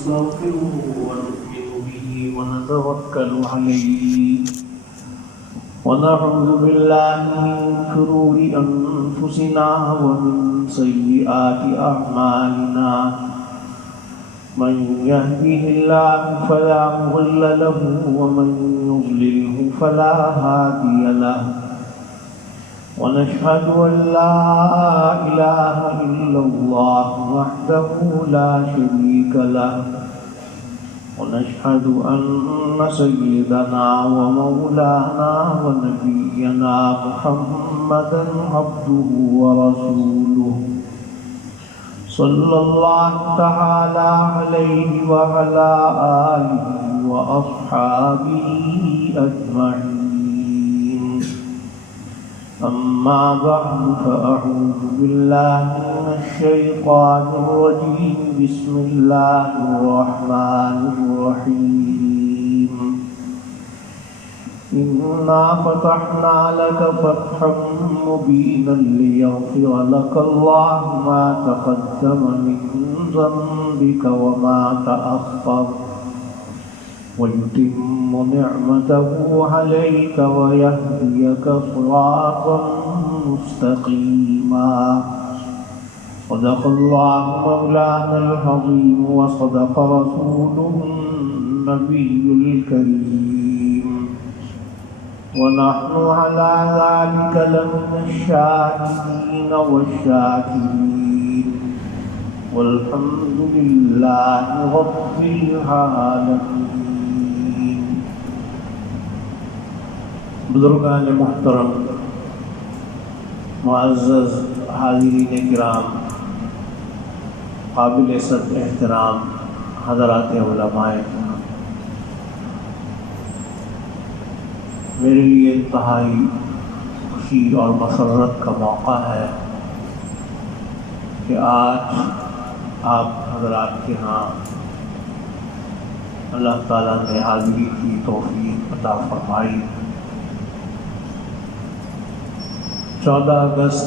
ونستغفره ونؤمن به ونتوكل عليه ونعوذ بالله من شرور أنفسنا ومن سيئات أعمالنا من يهده الله فلا مضل له ومن يضلله فلا هادي له ونشهد أن لا إله إلا الله وحده لا شريك له ونشهد أن سيدنا ومولانا ونبينا محمدا عبده ورسوله صلى الله تعالى عليه وعلى آله وأصحابه أجمعين أما بعد فأعوذ بالله من الشيطان الرجيم بسم الله الرحمن الرحيم إنا فتحنا لك فتحا مبينا ليغفر لك الله ما تقدم من ذنبك وما تأخر ويتم نعمته عليك ويهديك صراطا مستقيما صدق الله مولانا العظيم وصدق رسوله النبي الكريم ونحن على ذلك لمن الشاهدين والشاكرين والحمد لله رب العالمين. بزرگان محترم، معزز حاضرین کرام، قابل صد احترام حضرات علماء، میرے لیے انتہائی خوشی اور مسرت کا موقع ہے کہ آج آپ حضرات کے ہاں اللہ تعالیٰ نے حاضری کی توفیق عطا فرمائی. 14 اگست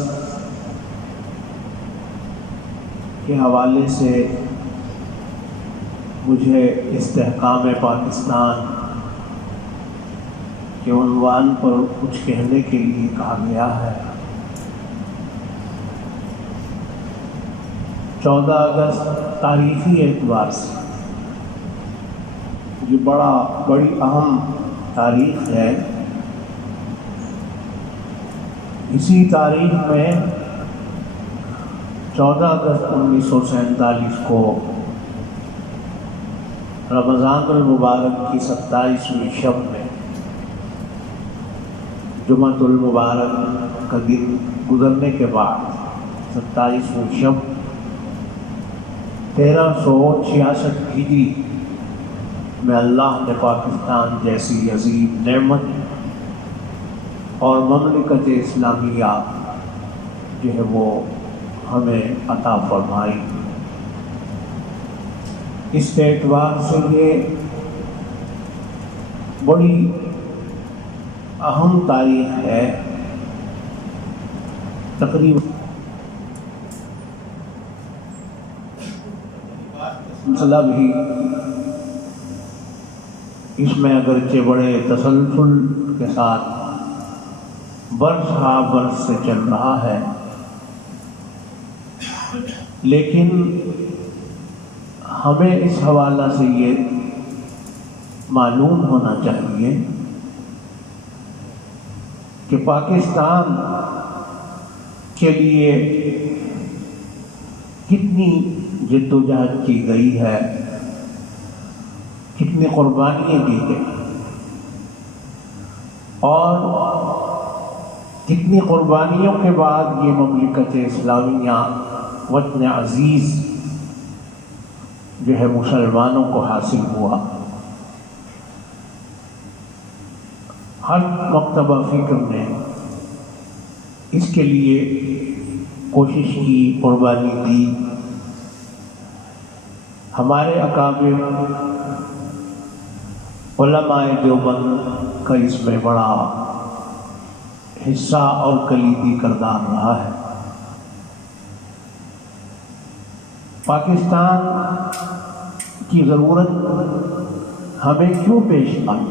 کے حوالے سے مجھے استحکام پاکستان کے عنوان پر کچھ کہنے کے لیے کہا گیا ہے. 14 اگست تاریخی اعتبار سے یہ بڑی اہم تاریخ ہے. اسی تاریخ میں 14 اگست 1947 کو رمضان المبارک کی 27ویں شب میں جمعۃ المبارک کا دن گزرنے کے بعد 27ویں شب 1366 ہجری میں اللہ نے پاکستان جیسی عظیم نعمت اور مملکت اسلامیہ جو ہے وہ ہمیں عطا فرمائی. اس اعتبار سے یہ بڑی اہم تاریخ ہے. تقریباً مسئلہ بھی اس میں اگرچہ بڑے تسلسل کے ساتھ برس ہا برس سے چل رہا ہے، لیکن ہمیں اس حوالہ سے یہ معلوم ہونا چاہیے کہ پاکستان کے لیے کتنی جد و جہد کی گئی ہے، کتنی قربانیاں دی گئی، اور کتنی قربانیوں کے بعد یہ مملکت اسلامیہ وطن عزیز جو ہے مسلمانوں کو حاصل ہوا. ہر مکتبہ فکر نے اس کے لیے کوشش کی، قربانی دی. ہمارے اکابر علماء دیوبند کا اس میں بڑا حصہ اور کلیدی کردار رہا ہے. پاکستان کی ضرورت ہمیں کیوں پیش آئی،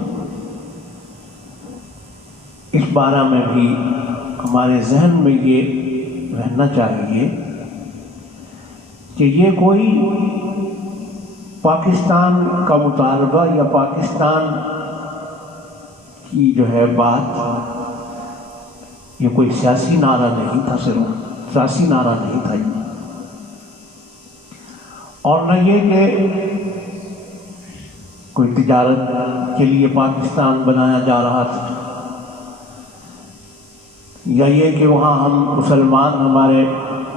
اس بارے میں بھی ہمارے ذہن میں یہ رہنا چاہیے کہ یہ کوئی پاکستان کا مطالبہ یا پاکستان کی جو ہے بات، یہ کوئی سیاسی نعرہ نہیں تھا، صرف سیاسی نعرہ نہیں تھا یہ، اور نہ یہ کہ کوئی تجارت کے لیے پاکستان بنایا جا رہا تھا، یا یہ کہ وہاں ہم مسلمان ہمارے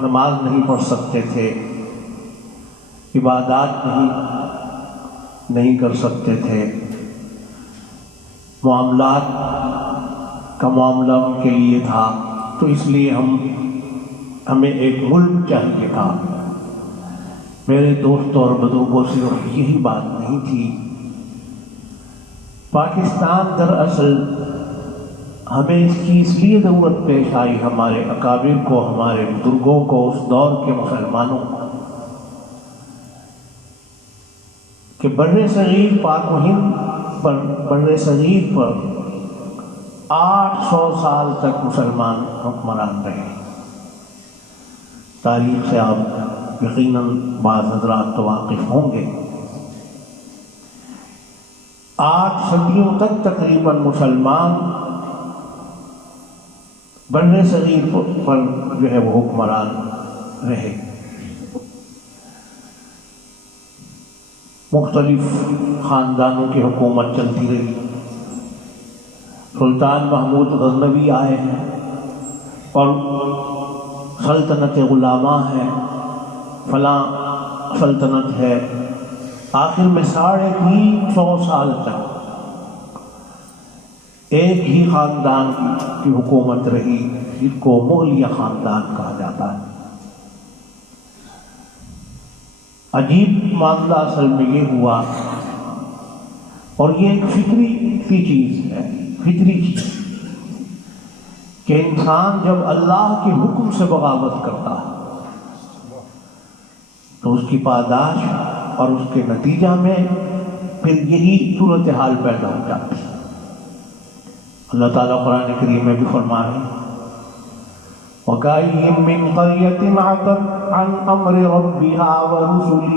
نماز نہیں پڑھ سکتے تھے، عبادات نہیں کر سکتے تھے، معاملات کا معاملہ ان کے لیے تھا، تو اس لیے ہمیں ایک ملک چاہیے تھا۔ میرے دوستوں اور بزرگوں صرف یہی بات نہیں تھی، پاکستان دراصل ہمیں اس کی اس لیے ضرورت پیش آئی، ہمارے اکابر کو، ہمارے بزرگوں کو، اس دور کے مسلمانوں کو، کہ بر صغیر پاک و ہند پر، بر صغیر پر 800 سال تک مسلمان حکمران رہے۔ تاریخ سے آپ یقیناً بعض حضرات تو واقف ہوں گے، 8 صدیوں تک تقریباً مسلمان بر صغیر پر جو ہے وہ حکمران رہے۔ مختلف خاندانوں کی حکومت چلتی رہی، سلطان محمود غزنوی آئے ہیں اور سلطنت غلامہ ہے، فلاں سلطنت ہے، آخر میں 350 سال تک ایک ہی خاندان کی حکومت رہی، جس کو مغلیہ خاندان کہا جاتا ہے۔ عجیب معاملہ اصل میں یہ ہوا، اور یہ ایک فطری سی چیز ہے، فطری چیز، کہ انسان جب اللہ کے حکم سے بغاوت کرتا ہے تو اس کی پاداش اور اس کے نتیجہ میں پھر یہی صورتحال پیدا ہو جاتی ہے۔ اللہ تعالیٰ قرآن کریم میں بھی فرما رہے ہیں، وَكَأَيٍّ مِّن قَرْيَةٍ عَتَتْ عَنْ أَمْرِ رَبِّهَا وَرُسُلِهِ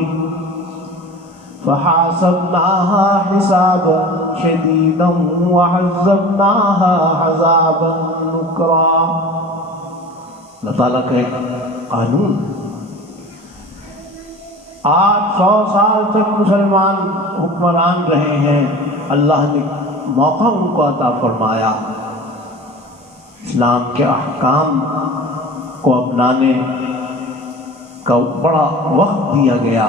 فَحَاسَبْنَاهَا حِسَابًا شَدِيدًا وَعَذَّبْنَاهَا عَذَابًا نُكْرًا۔ اللہ تعالیٰ کا ایک قانون، 800 سال تک مسلمان حکمران رہے ہیں، اللہ نے موقع ان کو عطا فرمایا، اسلام کے احکام کو اپنانے کا بڑا وقت دیا گیا،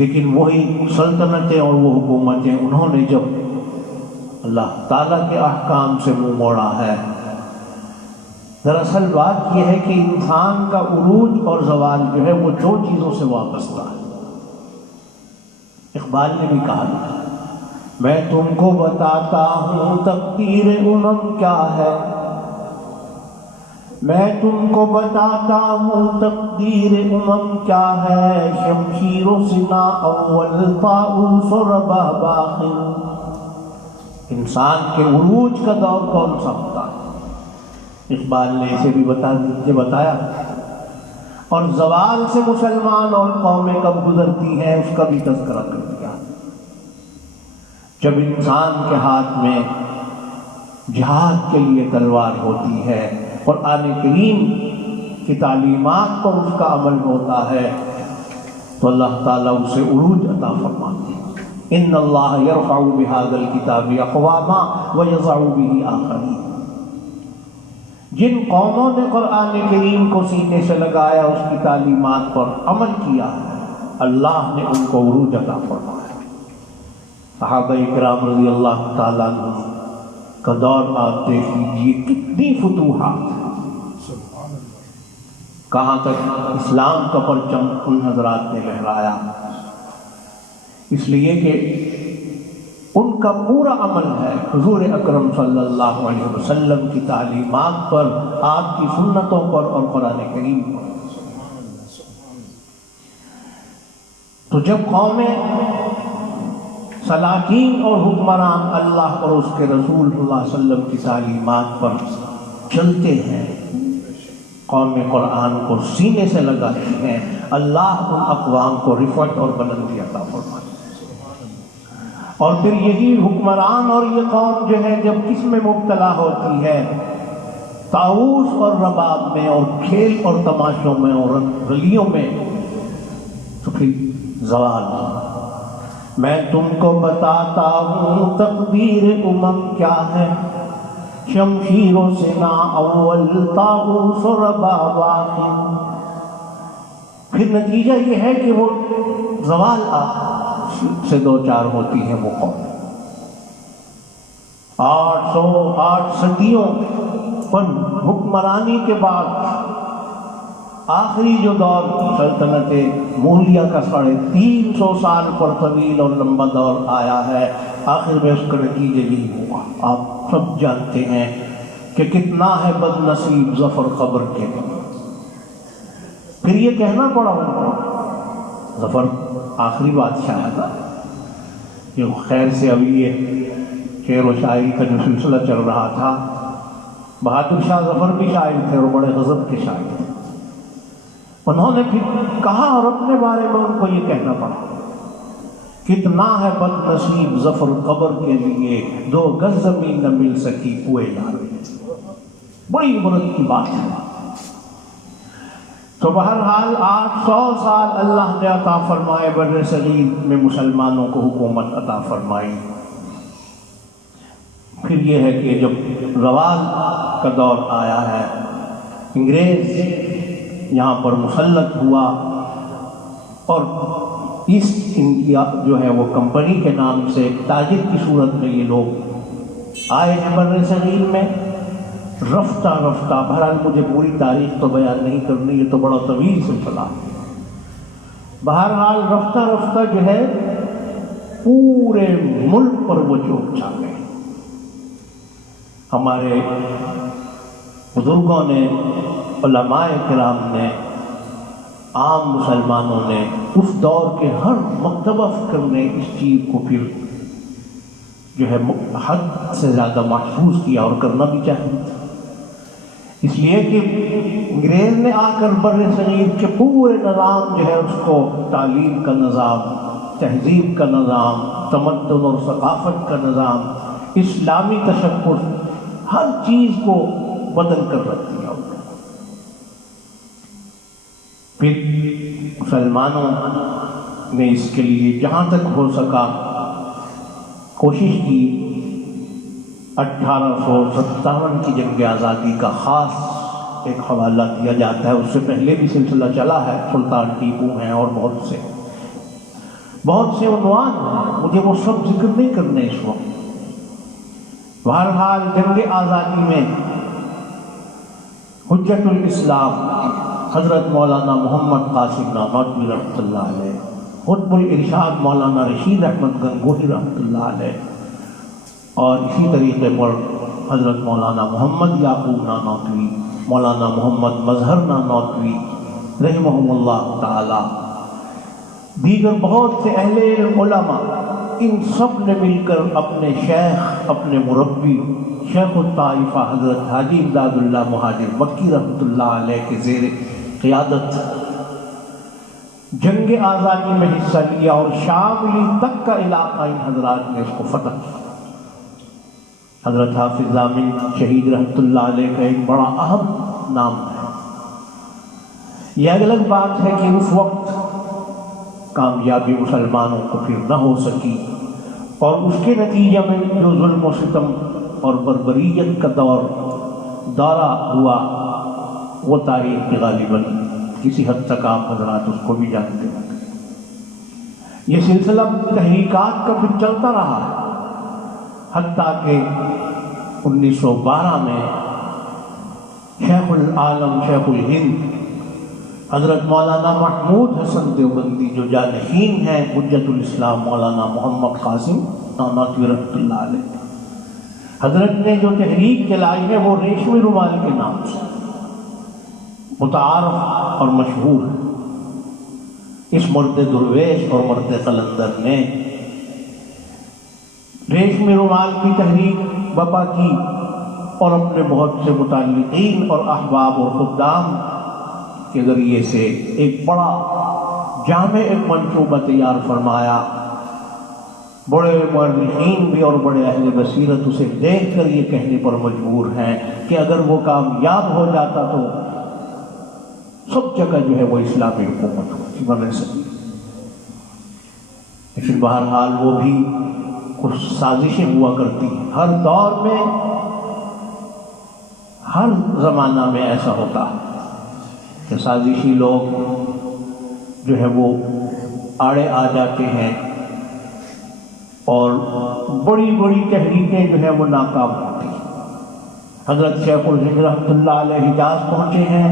لیکن وہی سلطنتیں اور وہ حکومتیں، انہوں نے جب اللہ تعالیٰ کے احکام سے منہ موڑا ہے۔ دراصل بات یہ ہے کہ انسان کا عروج اور زوال جو ہے وہ 2 چیزوں سے وابستہ ہے۔ اقبال نے بھی کہا، میں تم کو بتاتا ہوں تقدیر کیا ہے، میں تم کو بتاتا ہوں تقدیر کیا ہے، شمشیر و سنا اول طاؤس و رباب آخر۔ انسان کے عروج کا دور کون سا ہوتا ہے، اقبال نے اسے بھی بتایا، اور زوال سے مسلمان اور قومیں کب گزرتی ہیں اس کا بھی تذکرہ کر دیا۔ جب انسان کے ہاتھ میں جہاد کے لیے تلوار ہوتی ہے، قرآن کریم کی تعلیمات پر اس کا عمل ہوتا ہے، تو اللہ تعالیٰ اسے عروج عطا فرماتے ہیں۔ ان اللہ یرفع بہذا الکتاب اقواما ویضع بہ آخرین۔ جن قوموں نے قرآن کریم کو سینے سے لگایا، اس کی تعلیمات پر عمل کیا، اللہ نے ان کو عروج عطا فرمایا۔ صحابہ کرام رضی اللہ تعالیٰ عنہ کا دور آپ دیکھ لیجیے، کتنی فتوحات، کہاں تک اسلام کا پرچم ان حضرات نے لہرایا، اس لیے کہ ان کا پورا عمل ہے حضور اکرم صلی اللہ علیہ وسلم کی تعلیمات پر، آپ کی سنتوں پر اور قرآن کریم پر۔ تو جب قومیں سلاطین اور حکمران اللہ اور اس کے رسول صلی اللہ علیہ وسلم کی تعلیمات پر چلتے ہیں، قوم قرآن کو سینے سے لگاتی ہیں، اللہ ان اقوام کو رفعت اور بلندی عطا فرماتے ہیں۔ اور پھر یہی حکمران اور یہ قوم جو ہے جب کس میں مبتلا ہوتی ہے، طاؤس اور رباب میں اور کھیل اور تماشوں میں اور رلیوں میں، تو پھر زوال۔ میں تم کو بتاتا ہوں تقدیر امم کیا ہے، شمشیر و سنا اول طاؤس و رباب آخر۔ پھر نتیجہ یہ ہے کہ وہ زوال سے دو چار ہوتی ہے وہ قوم۔ 8 صدیوں پر حکمرانی کے بعد آخری جو دور سلطنت مغلیہ کا 350 سال پر طویل اور لمبا دور آیا ہے، آخر میں اس کا نتیجہ یہی ہوا۔ آپ سب جانتے ہیں کہ کتنا ہے بد نصیب ظفر قبر کے لیے۔ پھر یہ کہنا پڑا ان کو، ظفر آخری بادشاہ تھا، جو خیر سے ابھی یہ شعر و شاعری کا جو سلسلہ چل رہا تھا، بہادر شاہ ظفر بھی شاعر تھے اور بڑے غضب کے شاعر تھے۔ انہوں نے پھر کہا اور اپنے بارے میں ان کو یہ کہنا پڑا، کتنا ہے بد نصیب ظفر قبر کے لیے، 2 گز زمین نہ مل سکی کوئے یار۔ بڑی عبرت کی بات ہے۔ تو بہرحال 800 سال اللہ نے عطا فرمائے، بر صغیر میں مسلمانوں کو حکومت عطا فرمائی۔ پھر یہ ہے کہ جب زوال کا دور آیا ہے، انگریز یہاں پر مسلط ہوا اور ایسٹ انڈیا جو ہے وہ کمپنی کے نام سے ایک تاجر کی صورت میں یہ لوگ آئے ہیں بر صغیر میں۔ رفتہ رفتہ، بہرحال مجھے پوری تاریخ تو بیان نہیں کرنی، یہ تو بڑا طویل سلسلہ۔ بہرحال رفتہ رفتہ جو ہے پورے ملک پر وہ چوٹ چھا گئے۔ ہمارے بزرگوں نے، علماء کرام نے، عام مسلمانوں نے اس دور کے ہر مکتبہ فکر نے اس چیز کو پھر جو ہے حد سے زیادہ محفوظ کیا اور کرنا بھی چاہیے، اس لیے کہ انگریز نے آ کر بر صغیر کے پورے نظام جو ہے اس کو، تعلیم کا نظام، تہذیب کا نظام، تمدن اور ثقافت کا نظام، اسلامی تشکل، ہر چیز کو بدل کر رکھ دیا۔ پھر مسلمانوں نے اس کے لیے جہاں تک ہو سکا کوشش کی۔ 1857 کی جنگ آزادی کا خاص ایک حوالہ دیا جاتا ہے، اس سے پہلے بھی سلسلہ چلا ہے، سلطان ٹیپو ہیں اور بہت سے عنوان ہیں، مجھے وہ سب ذکر نہیں کرنے اس وقت۔ بہرحال جنگ آزادی میں حجت الاسلام حضرت مولانا محمد قاسم نانوتوی رحمۃ اللہ علیہ، قطب الارشاد مولانا رشید احمد گنگوہی رحمۃ اللہ علیہ، اور اسی طریقے پر حضرت مولانا محمد یعقوب نانوتوی، مولانا محمد مظہر نانوتوی رحمہم اللہ تعالی، دیگر بہت سے اہل علم علماء، ان سب نے مل کر اپنے شیخ، اپنے مربی شیخ الطائفہ حضرت حاجی امداد اللہ مہاجر مکی رحمۃ اللہ علیہ کے زیر قیادت جنگ آزادی میں حصہ لیا اور شاملی تک کا علاقہ ان حضرات نے اس کو فتح کیا۔ حضرت حافظ ضامن شہید رحمۃ اللہ علیہ کا ایک بڑا اہم نام ہے۔ یہ الگ بات ہے کہ اس وقت کامیابی مسلمانوں کو پھر نہ ہو سکی، اور اس کے نتیجے میں جو ظلم و ستم اور بربریت کا دورہ ہوا، وہ تاریخ کی غالباً کسی حد تک آپ حضرات اس کو بھی جانتے ہیں۔ یہ سلسلہ تحریکات کا پھر چلتا رہا، حتیٰ کہ 1912 میں شیخ العالم شیخ الہند حضرت مولانا محمود حسن دیوبندی، جو جانشین ہیں حجت الاسلام مولانا محمد قاسم نانوتوی رحمۃ اللہ علیہ، حضرت نے جو تحریک چلائی ہے وہ ریشمی رومال کے نام سے متعارف اور مشہور ہے۔ اس مرد درویش اور مرد قلندر نے ریشمی رومال کی تحریک برپا کی اور اپنے بہت سے متعلقین اور احباب اور خدام کے ذریعے سے ایک بڑا جامع ایک منصوبہ تیار فرمایا. بڑے مورخین بھی اور بڑے اہل بصیرت اسے دیکھ کر یہ کہنے پر مجبور ہیں کہ اگر وہ کامیاب ہو جاتا تو سب جگہ جو ہے وہ اسلامی حکومت ہوتی بن سکتی. لیکن بہرحال وہ بھی کچھ سازشیں ہوا کرتی ہیں. ہر دور میں ہر زمانہ میں ایسا ہوتا ہے کہ سازشی لوگ جو ہے وہ آڑے آ جاتے ہیں اور بڑی بڑی تحریکیں جو ہے وہ ناکام ہوتی ہیں. حضرت شیخ الہند رحمۃ اللہ علیہ حجاز پہنچے ہیں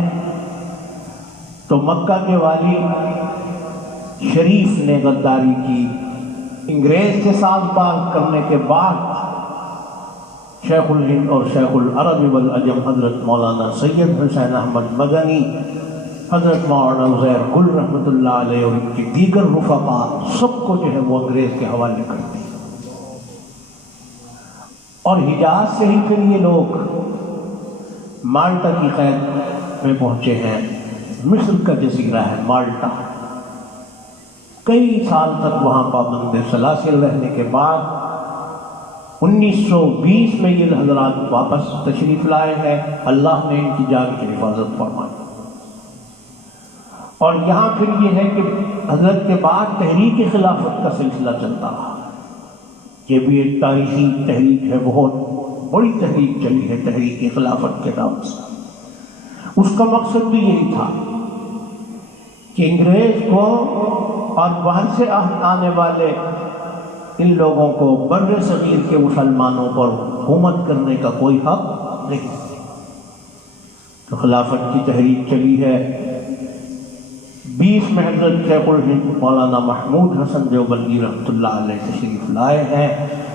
تو مکہ کے والی شریف نے غداری کی. انگریز سے ساز باز کرنے کے بعد شیخ الہند اور شیخ العرب والعجم حضرت مولانا سید حسین احمد مدنی، حضرت مولانا عزیر گل رحمۃ اللہ علیہ اور ان کے دیگر رفقا سب کو جو ہے وہ انگریز کے حوالے کر دی. اور حجاز سے ہی پھر یہ لوگ مالٹا کی قید میں پہنچے ہیں. مصر کا جزیرہ ہے مالٹا. کئی سال تک وہاں پابند سلاسل رہنے کے بعد 1920 میں یہ حضرات واپس تشریف لائے ہیں. اللہ نے ان کی جان کی حفاظت فرمائی. اور یہاں پھر یہ ہے کہ حضرت کے بعد تحریک خلافت کا سلسلہ چلتا رہا. یہ بھی ایک تاریخی تحریک ہے، بہت بڑی تحریک چلی ہے تحریک خلافت کے نام سے. اس کا مقصد بھی یہی تھا کہ انگریز کو اور باہر سے آنے والے ان لوگوں کو بر صغیر کے مسلمانوں پر حکومت کرنے کا کوئی حق نہیں. تو خلافت کی تحریک چلی ہے. 20 میں حضرت شیخ الہند مولانا محمود حسن دیوبندی رحمۃ اللہ علیہ تشریف لائے ہیں،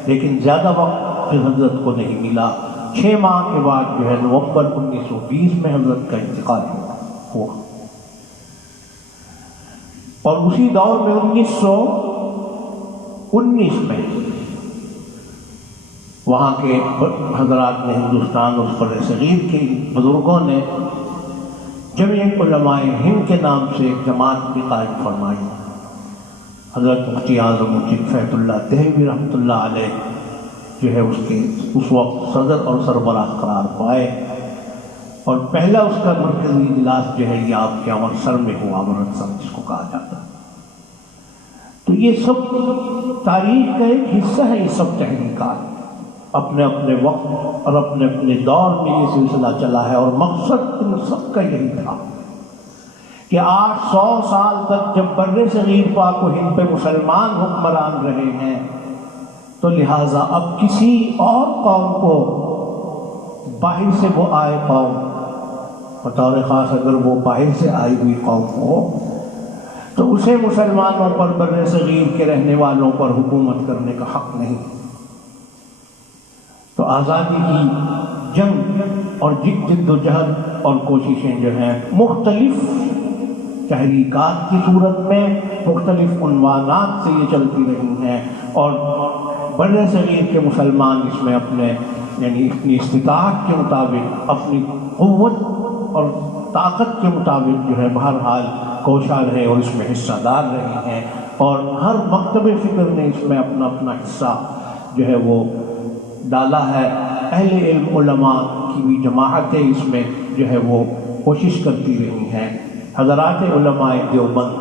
لیکن زیادہ وقت پھر حضرت کو نہیں ملا. 6 ماہ کے بعد جو ہے نومبر 1920 میں حضرت کا انتقال ہوا. اور اسی دور میں 1919 میں وہاں کے حضرات نے ہندوستان اس پر صغیر کے بزرگوں نے جمعیت علماء ہند کے نام سے ایک جماعت بھی قائم فرمائی. حضرت مفتی اعظم مفتی فیض اللہ دہلوی رحمۃ اللہ علیہ جو ہے اس وقت صدر اور سربراہ قرار پائے. اور پہلا اس کا مرکزی اجلاس جو ہے یہ آپ کے امرتسر میں ہوا، امرتسر جس کو کہا جاتا ہے. تو یہ سب تاریخ کا ایک حصہ ہے. یہ سب تحریکات اپنے اپنے وقت اور اپنے اپنے دور میں یہ سلسلہ چلا ہے. اور مقصد ان سب کا یہی تھا کہ 800 سال تک جب بر صغیر پاک و ہند پہ مسلمان حکمران رہے ہیں تو لہٰذا اب کسی اور قوم کو باہر سے وہ آئے قوم، بطور خاص اگر وہ باہر سے آئی ہوئی قوم ہو تو اسے مسلمانوں پر بر صغیر کے رہنے والوں پر حکومت کرنے کا حق نہیں. تو آزادی کی جنگ اور جد و جہد اور کوششیں جو ہیں مختلف تحریکات کی صورت میں مختلف عنوانات سے یہ چلتی رہی ہیں. اور بر صغیر کے مسلمان اس میں اپنے یعنی اپنی استطاعت کے مطابق، اپنی قوت اور طاقت کے مطابق جو ہے بہرحال کوشاں رہے اور اس میں حصہ دار رہے ہیں. اور ہر مکتب فکر نے اس میں اپنا اپنا حصہ جو ہے وہ ڈالا ہے. اہل علم علماء کی بھی جماعتیں اس میں جو ہے وہ کوشش کرتی رہی ہیں. حضرات علماء دیوبند،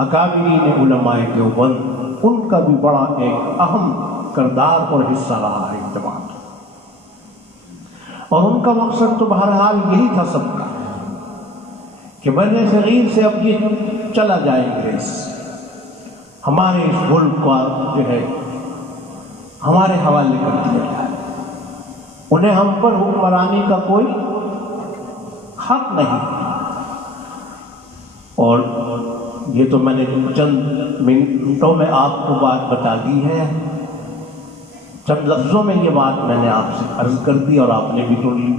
اکابرین علماء دیوبند، ان کا بھی بڑا ایک اہم کردار اور حصہ رہا ہے جماعت. اور ان کا مقصد تو بہرحال یہی تھا سب کا کہ بر صغیر سے اب یہ چلا جائے انگریز، ہمارے اس ملک کا جو ہے ہمارے حوالے کر دیا جائے. انہیں ہم پر حکمرانی کا کوئی حق نہیں. اور یہ تو میں نے چند منٹوں میں آپ کو بات بتا دی ہے، چند لفظوں میں یہ بات میں نے آپ سے عرض کر دی اور آپ نے بھی سن لی.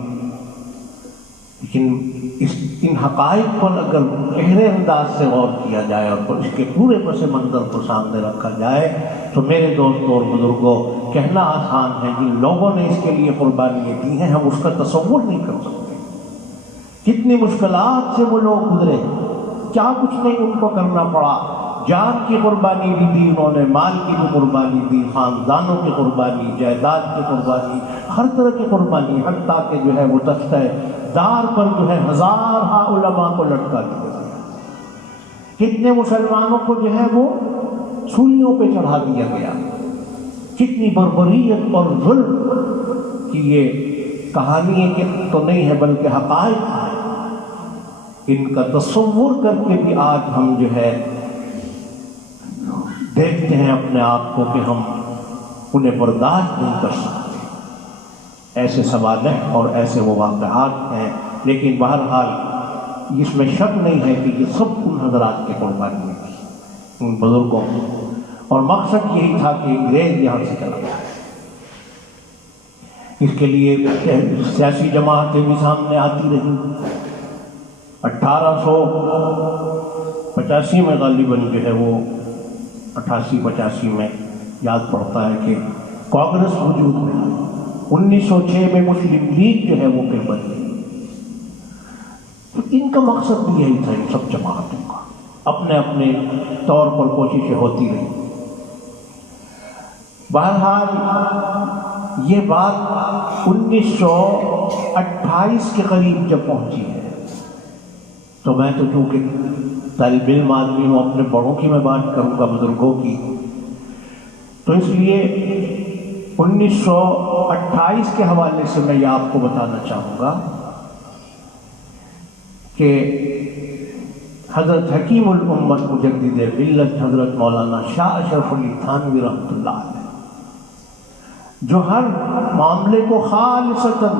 لیکن ان حقائق پر اگر گہرے انداز سے غور کیا جائے اور اس کے پورے پس منظر کو سامنے رکھا جائے تو میرے دوستوں اور بزرگوں، کہنا آسان ہے، جن لوگوں نے اس کے لیے قربانیاں دی ہیں ہم اس کا تصور نہیں کر سکتے۔ کتنی مشکلات سے وہ لوگ گزرے، کیا کچھ نہیں ان کو کرنا پڑا، جان کی قربانی بھی دی انہوں نے، مال کی بھی قربانی دی، خاندانوں کی قربانی، جائیداد کی قربانی، ہر طرح کی قربانی، حتیٰ کہ جو ہے وہ تختہ دار پر جو ہے ہزارہ علماء کو لٹکا دیا گیا، کتنے مسلمانوں کو جو ہے وہ سولیوں پہ چڑھا دیا گیا، کتنی بربریت اور ظلم کی یہ کہانی کہ تو نہیں ہے بلکہ حقائق ہے۔ ان کا تصور کر کے بھی آج ہم جو ہے دیکھتے ہیں اپنے آپ کو کہ ہم انہیں برداشت نہیں کر سکتے۔ ایسے سوالح اور ایسے وہ واقعات ہیں، لیکن بہرحال اس میں شک نہیں ہے کہ یہ سب ان حضرات کی قربانی تھی، ان بزرگوں کی، اور مقصد یہی تھا کہ انگریز یہاں سے چلا جائے۔ اس کے لیے سیاسی جماعتیں بھی سامنے آتی رہیں۔ 1885 میں غالباً جو ہے وہ 88-85 میں یاد پڑتا ہے کہ کانگریس وجود میں آئی۔ 1906 میں مسلم لیگ جو ہے وہ پھر بنی۔ تو ان کا مقصد بھی یہی تھا، ان سب جماعتوں کا اپنے اپنے طور پر کوششیں ہوتی رہی۔ بہرحال یہ بات 1928 کے قریب جب پہنچی ہے تو میں تو چونکہ طالب علم آدمی ہوں، اپنے بڑوں کی میں بات کروں گا، بزرگوں کی، تو اس لیے 1928 کے حوالے سے میں یہ آپ کو بتانا چاہوں گا کہ حضرت حکیم الامت مجدد ملت حضرت مولانا شاہ اشرف علی تھانوی رحمۃ اللہ علیہ، جو ہر معاملے کو خالصتاً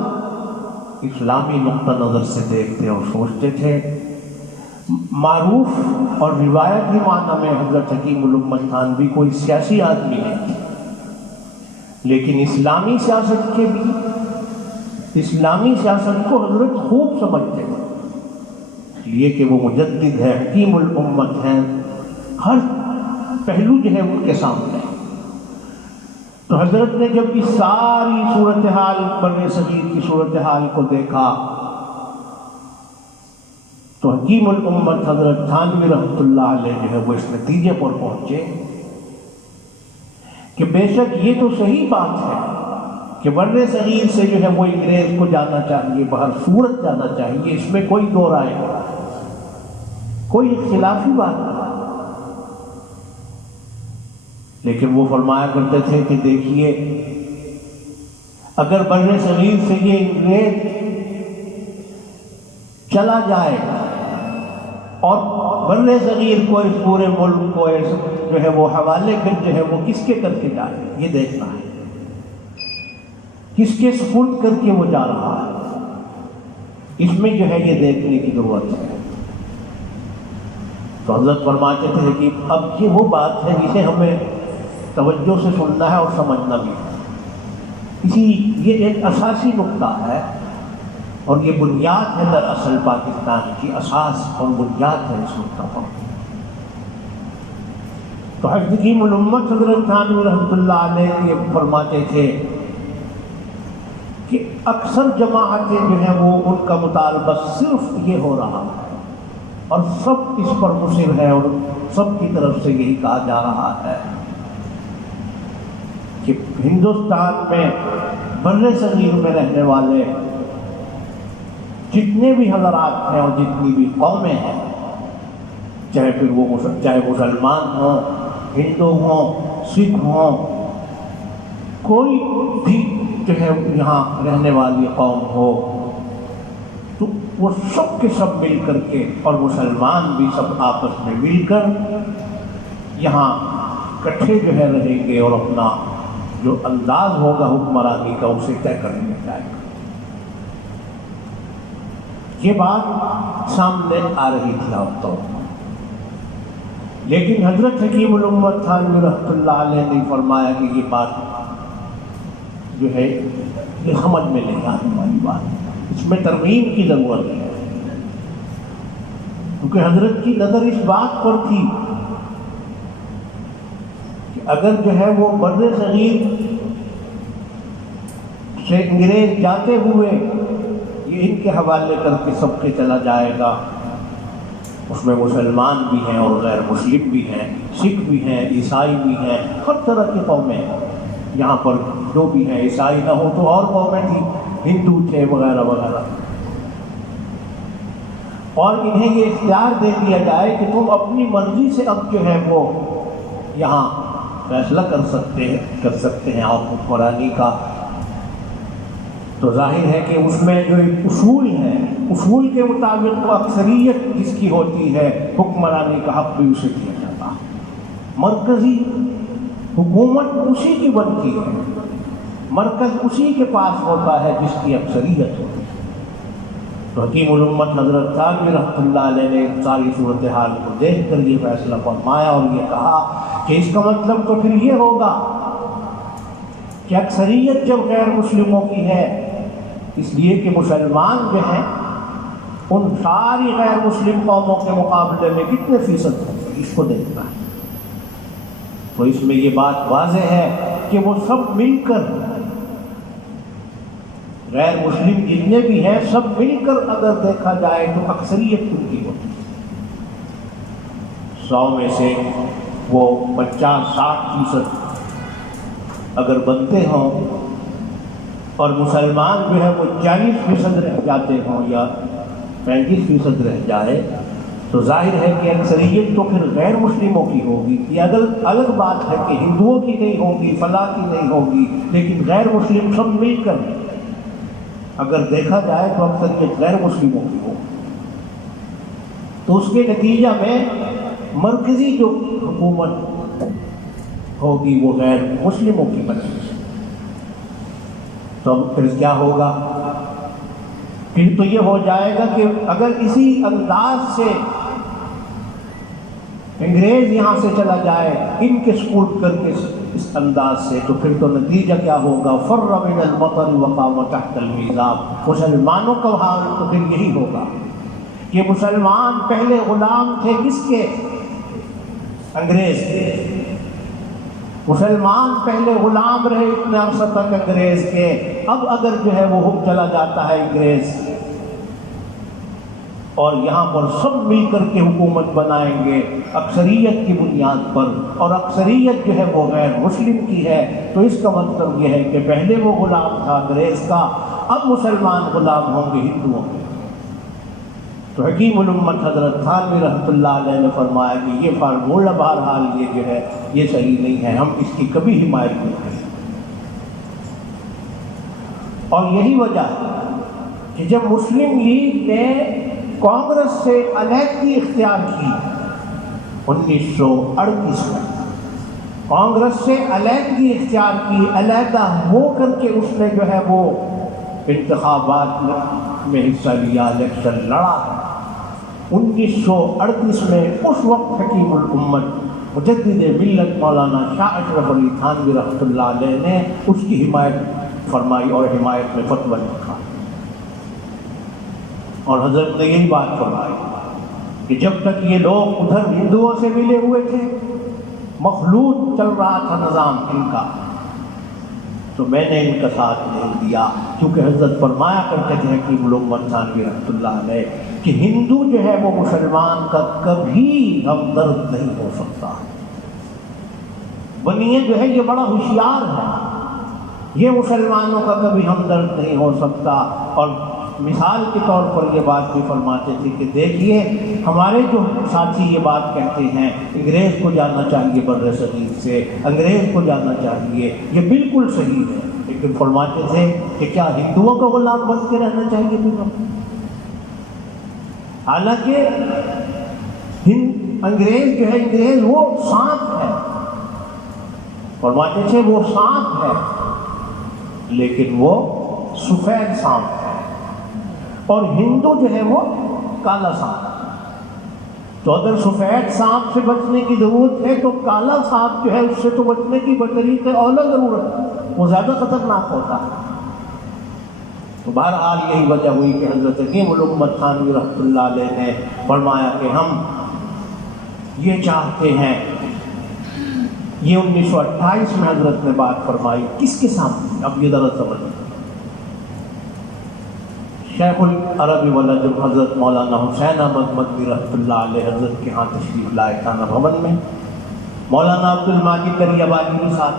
اسلامی نقطہ نظر سے دیکھتے اور سوچتے تھے، معروف اور روایتی معنی میں حضرت حکیم الامت تھانوی کوئی سیاسی آدمی نہیں تھے، لیکن اسلامی سیاست کے بھی، اسلامی سیاست کو حضرت خوب سمجھتے ہیں، اس لیے کہ وہ مجدد ہے، حکیم الامت ہیں، ہر پہلو جو ہے ان کے سامنے ہے۔ تو حضرت نے جب اس ساری صورتحال، بر صغیر کی صورتحال کو دیکھا تو حکیم الامت حضرت تھانوی رحمۃ اللہ علیہ جو ہے وہ اس نتیجے پر پہنچے کہ بے شک یہ تو صحیح بات ہے کہ بر صغیر سے جو ہے وہ انگریز کو جانا چاہیے، بہر صورت جانا چاہیے، اس میں کوئی دو رائے نہیں، کوئی اختلافی بات نہیں۔ لیکن وہ فرمایا کرتے تھے کہ دیکھیے، اگر بر صغیر سے یہ انگریز چلا جائے اور بر صغیر کو، اس پورے ملک کو جو ہے وہ حوالے پھر جو ہے وہ کس کے کر کے جائے، یہ دیکھنا ہے، کس کے سپرد کر کے وہ جا رہا ہے، اس میں جو ہے یہ دیکھنے کی ضرورت ہے۔ تو حضرت فرماتے تھے کہ اب یہ وہ بات ہے جسے ہمیں توجہ سے سننا ہے اور سمجھنا بھی ہے، یہ ایک اساسی نقطہ ہے اور یہ بنیاد ہے دراصل پاکستان کی، اساس اور بنیاد ہے اس نقطہ پر۔ تو حضرت حکیم الامت حضرت تھانوی رحمۃ اللہ علیہ یہ فرماتے تھے کہ اکثر جماعتیں جو ہیں وہ ان کا مطالبہ صرف یہ ہو رہا ہے اور سب اس پر مصر ہے اور سب کی طرف سے یہی کہا جا رہا ہے کہ ہندوستان میں بر صغیر میں رہنے والے جتنے بھی حضرات ہیں اور جتنی بھی قومیں ہیں، چاہے پھر وہ چاہے مسلمان ہوں، ہندو ہوں، سکھ ہوں، کوئی بھی جو ہے یہاں رہنے والی قوم ہو، تو وہ سب کے سب مل کر کے، اور مسلمان بھی سب آپس میں مل کر یہاں اکٹھے جو ہے رہیں گے اور اپنا جو انداز ہوگا حکمرانی کا اسے طے کر لیا جائے گا۔ یہ بات سامنے آ رہی تھی اب تو، لیکن حضرت حکیم الامت تھانوی رحمۃ اللہ علیہ نے فرمایا کہ یہ بات جو ہے یہ سمجھ میں نہیں آنے والی بات ہے، اس میں ترمیم کی ضرورت ہے، کیونکہ حضرت کی نظر اس بات پر تھی کہ اگر جو ہے وہ بر صغیر سے انگریز جاتے ہوئے یہ ان کے حوالے کر کے سب کے چلا جائے گا، اس میں مسلمان بھی ہیں اور غیر مسلم بھی ہیں، سکھ بھی ہیں، عیسائی بھی ہیں، ہر طرح کی قومیں ہیں یہاں پر جو بھی ہیں، عیسائی نہ ہو تو اور قومیں تھیں، ہندو تھے وغیرہ وغیرہ، اور انہیں یہ اختیار دے دیا جائے کہ تم اپنی مرضی سے اب جو ہے وہ یہاں فیصلہ کر سکتے ہیں آپ حکمرانی کا، تو ظاہر ہے کہ اس میں جو ایک اصول ہے، اصول کے مطابق تو اکثریت جس کی ہوتی ہے حکمرانی کا حق بھی اسے دیا جاتا ہے، مرکزی حکومت اسی کی بنتی ہے، مرکز اسی کے پاس ہوتا ہے جس کی اکثریت ہوتی ہے۔ تو حکیم الامت حضرت تھانوی رحمۃ اللہ علیہ نے ساری صورتحال کو دیکھ کر یہ فیصلہ فرمایا اور یہ کہا کہ اس کا مطلب تو پھر یہ ہوگا کہ اکثریت جب غیر مسلموں کی ہے، اس لیے کہ مسلمان جو ہیں ان ساری غیر مسلم قوموں کے مقابلے میں کتنے فیصد ہوں گے، اس کو دیکھنا ہے، تو اس میں یہ بات واضح ہے کہ وہ سب مل کر، غیر مسلم جتنے بھی ہیں سب مل کر اگر دیکھا جائے تو اکثریت ان کی ہوتی ہے، 100 میں سے وہ 50-60% اگر بنتے ہوں اور مسلمان جو ہے وہ 40% رہ جاتے ہوں یا 35% رہ جائے، تو ظاہر ہے کہ اکثریت تو پھر غیر مسلموں کی ہوگی۔ یہ الگ بات ہے کہ ہندوؤں کی نہیں ہوگی، فلاں کی نہیں ہوگی، لیکن غیر مسلم سب مل کر اگر دیکھا جائے تو اکثریت غیر مسلموں کی ہوگی، تو اس کے نتیجہ میں مرکزی جو حکومت ہوگی وہ غیر مسلموں کی بنے گی، تو پھر کیا ہوگا؟ پھر تو یہ ہو جائے گا کہ اگر اسی انداز سے انگریز یہاں سے چلا جائے ان کے سپورٹ کر کے اس انداز سے، تو پھر تو نتیجہ کیا ہوگا؟ فر من المطر وقام تحت المیزاب، مسلمانوں کا حال تو پھر یہی ہوگا کہ مسلمان پہلے غلام تھے کس کے؟ انگریز کے، مسلمان پہلے غلام رہے اتنے عرصہ تک انگریز کے، اب اگر جو ہے وہ حکم چلا جاتا ہے انگریز اور یہاں پر سب مل کر کے حکومت بنائیں گے اکثریت کی بنیاد پر، اور اکثریت جو ہے وہ غیر مسلم کی ہے، تو اس کا مطلب یہ ہے کہ پہلے وہ غلام تھا انگریز کا، اب مسلمان غلام ہوں گے ہندوؤں کے۔ تو حکیم الامت حضرت تھانوی رحمۃ اللہ علیہ نے فرمایا کہ یہ فارمولہ بہرحال یہ جو ہے یہ صحیح نہیں ہے، ہم اس کی کبھی حمایت نہیں کریں، اور یہی وجہ ہے کہ جب مسلم لیگ نے کانگریس سے علیحدگی اختیار کی 1938 میں، کانگریس سے علیحدگی اختیار کی، علیحدہ ہو کر کے اس نے جو ہے وہ انتخابات میں حصہ لیا، الیکشن لڑا، 1938 میں اس وقت حکیم الامت مجدد ملت مولانا شاہ اشرف علی تھانوی رحمۃ اللہ علیہ نے اس کی حمایت فرمائی اور حمایت میں فتویٰ لکھا، اور حضرت نے یہی بات فرمائی کہ جب تک یہ لوگ ادھر ہندوؤں سے ملے ہوئے تھے، مخلوط چل رہا تھا نظام ان کا، تو میں نے ان کا ساتھ نہیں دیا، کیونکہ حضرت فرمایا کرتے تھے حکیم الامت تھانوی رحمۃ اللہ علیہ کہ ہندو جو ہے وہ مسلمان کا کبھی ہمدرد نہیں ہو سکتا۔ بنیے جو ہے یہ بڑا ہوشیار ہے، یہ مسلمانوں کا کبھی ہمدرد نہیں ہو سکتا، اور مثال کے طور پر یہ بات بھی فرماتے تھے کہ دیکھیے ہمارے جو ساتھی یہ بات کہتے ہیں انگریز کو جانا چاہیے بر صغیر سے، انگریز کو جانا چاہیے، یہ بالکل صحیح ہے، لیکن فرماتے تھے کہ کیا ہندوؤں کا غلام بن کے رہنا چاہیے پھر؟ حالانکہ انگریز جو ہے، انگریز وہ سانپ ہے، فرماتے تھے وہ سانپ ہے لیکن وہ سفید سانپ ہے، اور ہندو جو ہے وہ کالا سانپ ہے۔ تو اگر سفید سانپ سے بچنے کی ضرورت ہے تو کالا سانپ جو ہے اس سے تو بچنے کی بطریق اولا ضرورت ہے، وہ زیادہ خطرناک ہوتا ہے۔ تو بہرحال یہی وجہ ہوئی کہ حضرت حکیم الامت تھانوی رحمۃ اللہ علیہ نے فرمایا کہ ہم یہ چاہتے ہیں. یہ 1928 میں حضرت نے بات فرمائی. کس کے سامنے؟ اب یہ ذرا سمجھ. شیخ العرب والعجم حضرت مولانا حسین احمد مدنی رحمۃ اللہ علیہ حضرت کے ہاں تشریف لائے خانہ بھون میں. مولانا عبد الماجد دریا باری بھی ساتھ,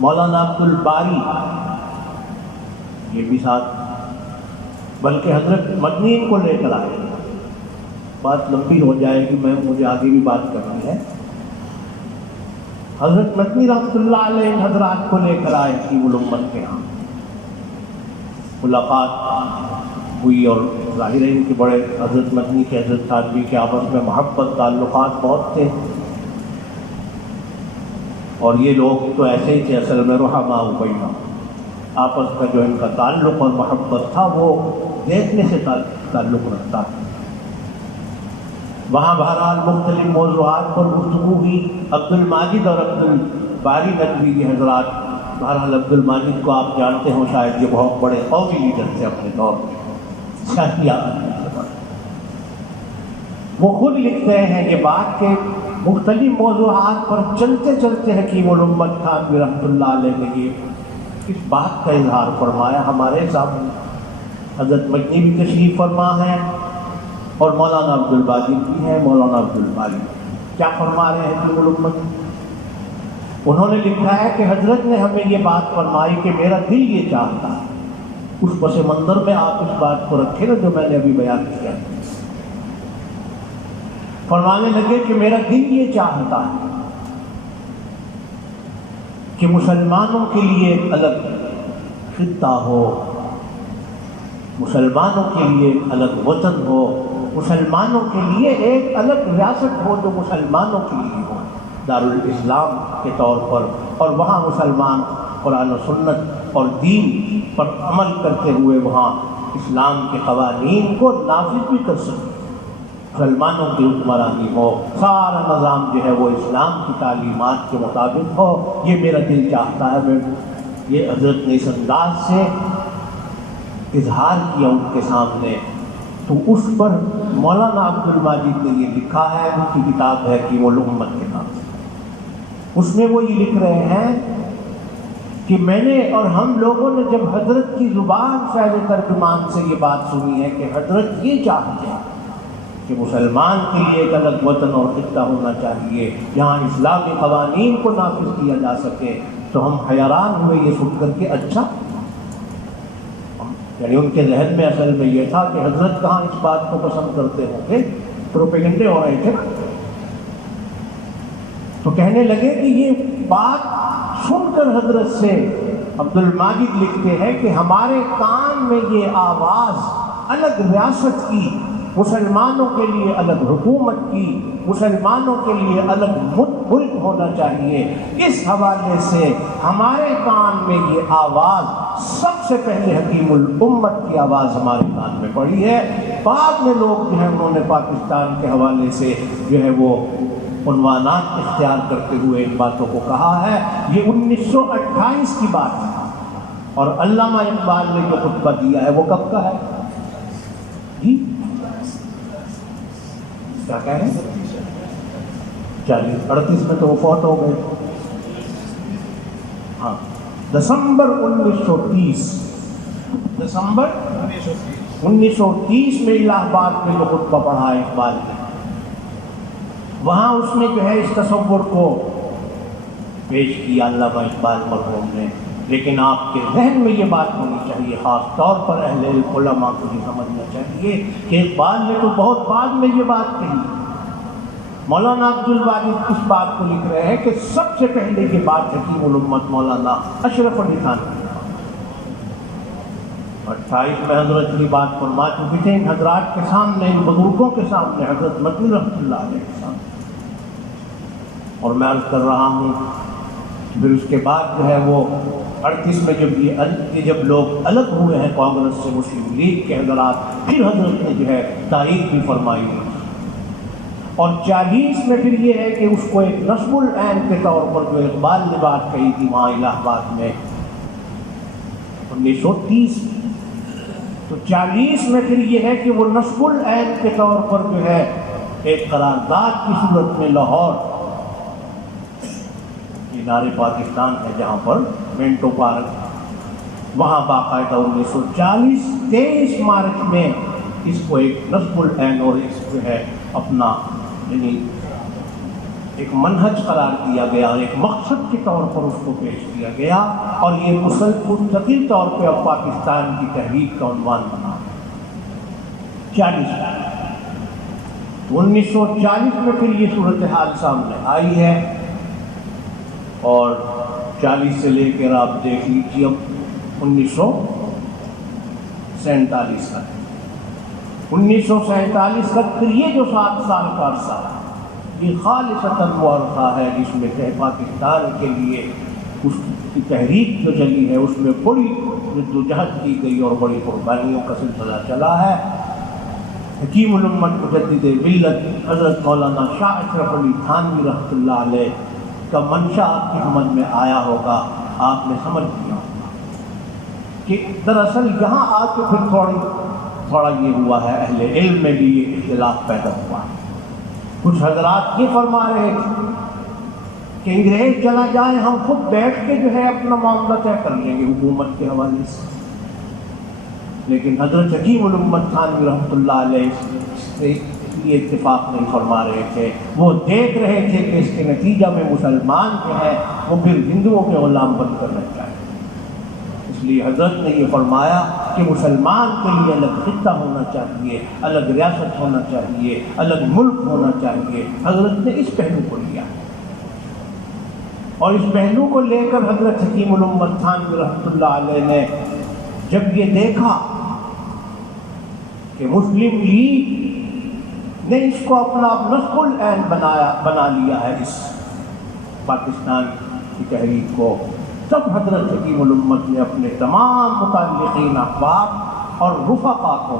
مولانا عبد الباری یہ بھی ساتھ, بلکہ حضرت مدنی کو لے کر آئے. بات لمبی ہو جائے گی, مجھے آگے بھی بات کرنی ہے. حضرت مدنی رحمۃ اللہ علیہ حضرات کو لے کر آئے حکیم الامت کے ہاں. ملاقات ہوئی اور ظاہر ہے کہ بڑے حضرت مدنی کے حضرت تھانوی کے آپس میں محبت تعلقات بہت تھے, اور یہ لوگ تو ایسے ہی تھے اصل میں رحماء بینہم. آپس کا جو ان کا تعلق اور محبت تھا وہ دیکھنے سے تعلق رکھتا ہے. وہاں بہرحال مختلف موضوعات پر گفتگو ہوئی. عبد الماجد اور عبد الباری ندوی کے حضرات, بہرحال عبد الماجد کو آپ جانتے ہو شاید, یہ بہت بڑے قومی لیڈر تھے اپنے دور میں. وہ خود لکھتے ہیں یہ بات کہ مختلف موضوعات پر چلتے چلتے حکیم الامت تھانوی رحمۃ اللہ علیہ نے یہ اس بات کا اظہار فرمایا ہمارے سامنے. حضرت مدنی بھی تشریف فرما ہے اور مولانا عبد الباجد بھی ہے, مولانا عبد الباری. کیا فرما رہے ہیں حکیم الامت؟ انہوں نے لکھا ہے کہ حضرت نے ہمیں یہ بات فرمائی کہ میرا دل یہ چاہتا ہے. اس پس منظر میں آپ اس بات کو رکھے نا جو میں نے ابھی بیان کیا. فرمانے لگے کہ میرا دل یہ چاہتا ہے کہ مسلمانوں کے لیے الگ خطہ ہو, مسلمانوں کے لیے الگ وطن ہو, مسلمانوں کے لیے ایک الگ ریاست ہو جو مسلمانوں کے لیے ہو دارالاسلام کے طور پر, اور وہاں مسلمان قرآن و سنت اور دین پر عمل کرتے ہوئے وہاں اسلام کے قوانین کو نافذ بھی کر سکے. مسلمانوں کی حکمرانی ہو, سارا نظام جو ہے وہ اسلام کی تعلیمات کے مطابق ہو. یہ میرا دل چاہتا ہے. یہ حضرت نے اس انداز سے اظہار کیا ان کے سامنے. تو اس پر مولانا عبد الماجد نے یہ لکھا ہے, ان کی کتاب ہے حکیم الامت کے نام سے. اس میں وہ یہ لکھ رہے ہیں کہ میں نے اور ہم لوگوں نے جب حضرت کی زبان فیض ترجمان سے یہ بات سنی ہے کہ حضرت یہ چاہتے ہیں کہ مسلمان کے لیے ایک الگ وطن اور خطہ ہونا چاہیے جہاں اسلامی قوانین کو نافذ کیا جا سکے, تو ہم حیران ہوئے یہ سن کر کے. اچھا, یعنی ان کے ذہن میں اصل میں یہ تھا کہ حضرت کہاں اس بات کو پسند کرتے ہوں گے, پروپیگنڈے ہو رہے تھے. تو کہنے لگے کہ یہ بات سن کر حضرت سے عبد الماجد لکھتے ہیں کہ ہمارے کان میں یہ آواز الگ ریاست کی, مسلمانوں کے لیے الگ حکومت کی, مسلمانوں کے لیے الگ ملک ہونا چاہیے, اس حوالے سے ہمارے کان میں یہ آواز سب سے پہلے حکیم الامت کی آواز ہمارے کان میں پڑی ہے. بعد میں لوگ جو ہے انہوں نے پاکستان کے حوالے سے جو ہے وہ عنوانات اختیار کرتے ہوئے ان باتوں کو کہا ہے. یہ 1928 کی بات ہے, اور علامہ اقبال نے جو خطبہ دیا ہے وہ کب کا ہے جی؟ کیا کہہ رہے ہیں 40-38 میں تو وہ فوت ہو گئے. ہاں, دسمبر 1930 میں الہ آباد میں جو خطبہ پڑھا ہے اقبال نے, وہاں اس نے جو ہے اس تصور کو پیش کیا علامہ اقبال مرحوم نے. لیکن آپ کے ذہن میں یہ بات ہونی چاہیے, خاص طور پر اہل علم علماء کو یہ سمجھنا چاہیے کہ اقبال نے تو بہت بعد میں یہ بات کہی. مولانا عبد الواجد اس بات کو لکھ رہے ہیں کہ سب سے پہلے یہ بات حکیم الامت مولانا اشرف علی خانوی 28 میں حضرت کی بات فرما چکے تھے ان حضرات کے سامنے, ان بزرگوں کے سامنے, حضرت مدنی رحمۃ اللہ علیہ کے سامنے. اور میں عرض کر رہا ہوں پھر اس کے بعد جو ہے وہ 38 میں جب لوگ الگ ہوئے ہیں کانگریس سے, مسلم لیگ کے حضرات, پھر حضرت نے جو ہے تائید بھی فرمائی. اور 40 میں پھر یہ ہے کہ اس کو ایک نصب العین کے طور پر جو اقبال نے بات کہی تھی وہاں الہ آباد میں 1930 تو 40 میں پھر یہ ہے کہ وہ نصب العین کے طور پر جو ہے ایک قرارداد کی صورت میں لاہور کنار پاکستان ہے جہاں پر منٹو پارک، وہاں باقاعدہ 1940 23 مارچ میں اس کو ایک نصب العین اور اس جو ہے اپنا یعنی ایک منہج قرار دیا گیا اور ایک مقصد کے طور پر اس کو پیش کیا گیا، اور یہ مستقل طور پہ اب پاکستان کی تحریک کا عنوان بنا 40 1940 میں پھر یہ صورتحال سامنے آئی ہے، اور 40 سے لے کر آپ دیکھ لیجیے اب 1947 تک 1947 تک پھر یہ جو 7 سال کا عرصہ ہے یہ خالصتاً وہ عرصہ ہے جس میں کہ پاکستان کے لیے اس کی تحریک جو چلی ہے اس میں بڑی جدوجہد کی گئی اور بڑی قربانیوں کا سلسلہ چلا ہے۔ حکیم الامت مجدد ملت حضرت مولانا شاہ اشرف علی تھانوی رحمۃ اللہ علیہ کا منشا آپ کی سمجھ میں آیا ہوگا، آپ نے سمجھ لیا ہوگا کہ دراصل یہاں آ کے پھر تھوڑا یہ ہوا ہے، اہل علم میں بھی یہ اختلاف پیدا ہوا ہے۔ کچھ حضرات یہ فرما رہے تھے کہ انگریز چلا جائے ہم خود بیٹھ کے جو ہے اپنا معاملہ طے کر لیں گے حکومت کے حوالے سے، لیکن حضرت حکیم الامت تھانوی رحمۃ اللہ علیہ سے یہ اتفاق نہیں فرما رہے تھے، وہ دیکھ رہے تھے کہ اس کے نتیجہ میں مسلمان جو ہیں وہ پھر ہندوؤں کے غلام بن کر رہ جائیں، اس لیے حضرت نے یہ فرمایا کہ مسلمان کے لیے الگ خطہ ہونا چاہیے، الگ ریاست ہونا چاہیے، الگ ملک ہونا چاہیے۔ حضرت نے اس پہلو کو لیا، اور اس پہلو کو لے کر حضرت حکیم الامت تھانوی رحمۃ اللہ علیہ نے جب یہ دیکھا کہ مسلم لیگ نے اس کو اپنا نصب العین بنا لیا ہے اس پاکستان کی تحریک کو، تب حضرت حکیم الامت نے اپنے تمام متعلقین احباب اور رفقا کو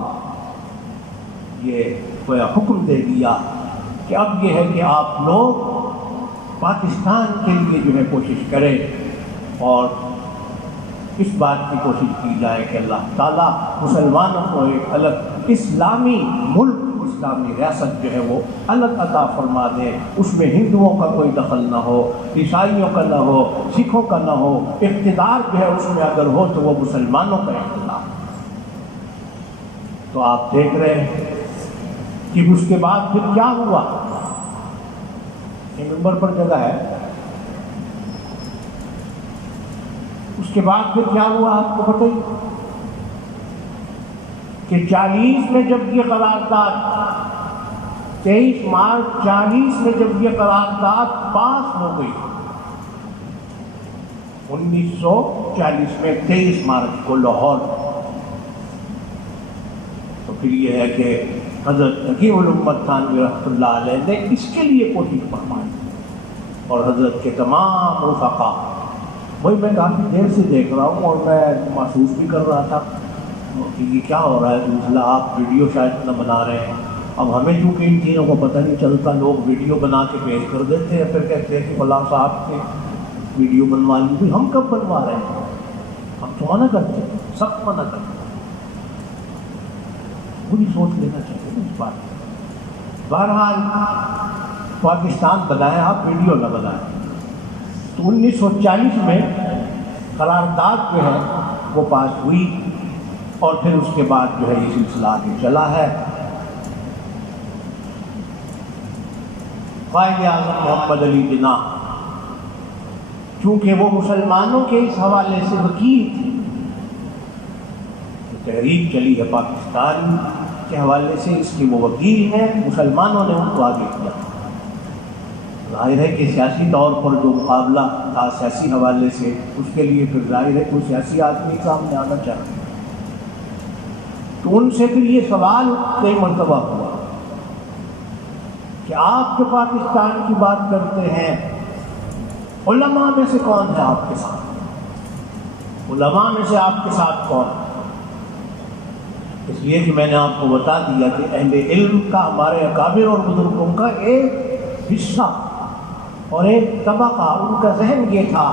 یہ کوئی حکم دے دیا کہ اب یہ ہے کہ آپ لوگ پاکستان کے لیے جو ہے کوشش کریں، اور اس بات کی کوشش کی جائے کہ اللہ تعالیٰ مسلمانوں کو ایک الگ اسلامی ملک، اسلامی ریاست جو ہے وہ الگ عطا فرما دے، اس میں ہندوؤں کا کوئی دخل نہ ہو، عیسائیوں کا نہ ہو، سکھوں کا نہ ہو، اقتدار جو ہے اس میں اگر ہو تو وہ مسلمانوں کا اقتدار۔ تو آپ دیکھ رہے ہیں کہ اس کے بعد پھر کیا ہوا، یہ ممبر پر جگہ ہے، اس کے بعد پھر کیا ہوا آپ کو پتہ ہی کہ 40 میں جب یہ قرارداد 23 مارچ 40 میں جب یہ قرارداد پاس ہو گئی 1940 میں 23 مارچ کو لاہور، تو پھر یہ ہے کہ حضرت حکیم الامت تھانوی رحمۃ اللہ علیہ نے اس کے لیے کوشش فرمائی، اور حضرت کے تمام رفقا، وہی میں کافی دیر سے دیکھ رہا ہوں اور میں محسوس بھی کر رہا تھا کہ یہ کیا ہو رہا ہے، دوسرا آپ ویڈیو شاید نہ بنا رہے ہیں، اب ہمیں چونکہ ان چیزوں کو پتہ نہیں چلتا، لوگ ویڈیو بنا کے پیش کر دیتے ہیں، پھر کہتے ہیں کہ فلاں صاحب نے ویڈیو بنوا لی، ہم کب بنوا رہے ہیں، ہم تو منع کرتے ہیں، سخت منع کرتے ہیں، پوری سوچ لینا چاہیے اس بات میں۔ بہرحال پاکستان بنائیں، آپ ویڈیو نہ بنائیں، تو 1940 میں قرارداد جو ہے وہ پاس ہوئی، اور پھر اس کے بعد جو ہے یہ سلسلہ آگے چلا ہے۔ قائد اعظم محمد علی جناح چونکہ وہ مسلمانوں کے اس حوالے سے وکیل تھے، تحریک چلی ہے پاکستان کے حوالے سے، اس کے وہ وکیل ہیں، مسلمانوں نے ان کو آگے کیا۔ ظاہر ہے کہ سیاسی طور پر جو مقابلہ تھا سیاسی حوالے سے، اس کے لیے پھر ظاہر ہے کوئی سیاسی آدمی سامنے آنا چاہتے، تو ان سے پھر یہ سوال کئی مرتبہ ہوا کہ آپ جو پاکستان کی بات کرتے ہیں، علماء میں سے کون ہے آپ کے ساتھ، علماء میں سے آپ کے ساتھ کون ہے؟ اس لیے کہ میں نے آپ کو بتا دیا کہ اہل علم کا، ہمارے اکابر اور بزرگوں کا ایک حصہ اور ایک طبقہ، ان کا ذہن یہ تھا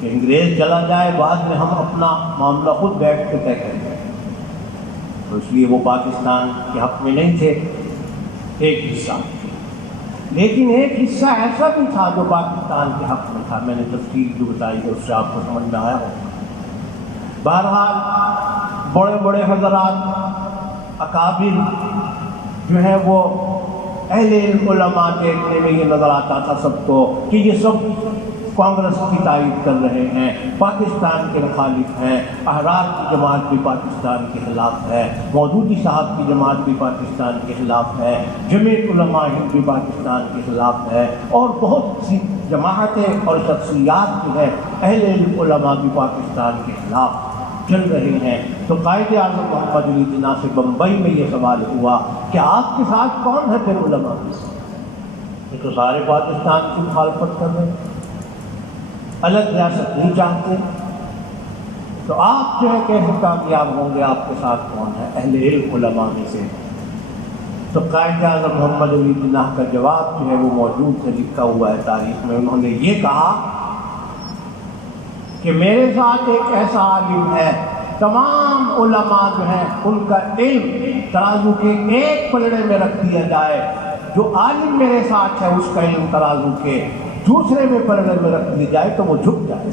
کہ انگریز چلا جائے، بعد میں ہم اپنا معاملہ خود بیٹھ کے طے کریں گے، تو اس لیے وہ پاکستان کے حق میں نہیں تھے ایک حصہ، لیکن ایک حصہ ایسا بھی تھا جو پاکستان کے حق میں تھا. میں نے تفصیل جو بتائی ہے اس سے آپ کو سمجھ میں آیا ہوگا. بہرحال بڑے بڑے حضرات اکابر جو ہے وہ اہل علم علماء دیکھنے میں یہ نظر آتا تھا سب کو کہ یہ سب کانگریس کی تائید کر رہے ہیں، پاکستان کے مخالف ہیں. احرار کی جماعت بھی پاکستان کے خلاف ہے، مودودی صاحب کی جماعت بھی پاکستان کے خلاف ہے، جمعیت علماء ہند بھی پاکستان کے خلاف ہے، اور بہت سی جماعتیں اور شخصیات جو ہے اہل علم علماء بھی پاکستان کے خلاف چل رہے ہیں. تو قائد اعظم محمد علی جناح سے بمبئی میں یہ سوال ہوا کہ آپ کے ساتھ کون ہے پھر علماء میں؟ یہ تو سارے پاکستان کی مخالفت کر رہے ہیں، الگ ریاست نہیں چاہتے، تو آپ جو ہے کیسے کامیاب ہوں گے؟ آپ کے ساتھ کون ہے اہل علم علماء میں سے؟ تو قائد اعظم محمد علی جناح کا جواب جو ہے وہ موجود ہے، لکھا ہوا ہے تاریخ میں. انہوں نے یہ کہا کہ میرے ساتھ ایک ایسا عالم ہے، تمام علماء جو ہیں ان کا علم ترازو کے ایک پلڑے میں رکھ دیا جائے، جو عالم میرے ساتھ ہے اس کا علم ترازو کے دوسرے میں پلڑے میں رکھ دیا جائے تو وہ جھک جائے.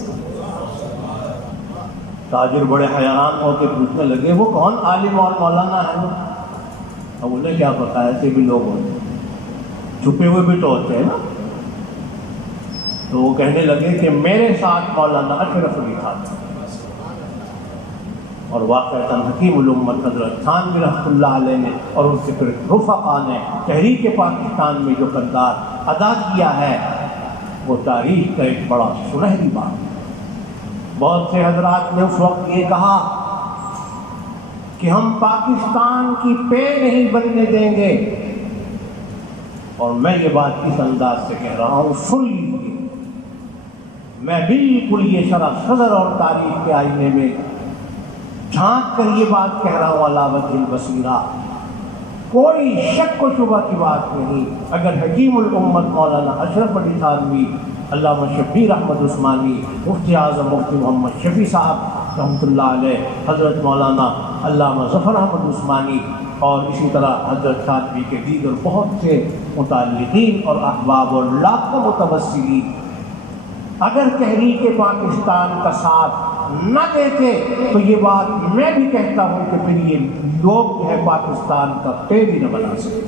تاجر بڑے حیران ہو کے پوچھنے لگے وہ کون عالم اور مولانا ہے؟ اب انہیں کیا پتا، ایسے بھی لوگ ہوتے ہیں، چھپے ہوئے بھی تو ہوتے ہیں نا. تو وہ کہنے لگے کہ میرے ساتھ مولانا اشرف علی تھا، اور واقعتاً حکیم الامت حضرت تھانوی رحمۃ اللہ علیہ نے اور ان کے پھر رفقا نے تحریک پاکستان میں جو کردار ادا کیا ہے وہ تاریخ کا ایک بڑا سنہری بات ہے. بہت سے حضرات نے اس وقت یہ کہا کہ ہم پاکستان کی پے نہیں بننے دیں گے، اور میں یہ بات اس انداز سے کہہ رہا ہوں، سن لیجیے، میں بالکل یہ شرح صدر اور تاریخ کے آئینے میں جھانک کر یہ بات کہہ رہا ہوں علی وجہ البصیرہ، کوئی شک و شبہ کی بات نہیں. اگر حکیم الامت مولانا اشرف علی تھانوی، علامہ شبیر احمد عثمانی، مفتی اعظم مفتی محمد شفیع صاحب رحمۃ اللہ علیہ، حضرت مولانا علامہ ظفر احمد عثمانی، اور اسی طرح حضرت تھانوی کے دیگر بہت سے متعلقین اور احباب اور لاکھوں متوسلین اگر تحریک پاکستان کا ساتھ نہ دیتے تو یہ بات میں بھی کہتا ہوں کہ پھر یہ لوگ جو ہے پاکستان کا پے بھی نہ بنا سکتے.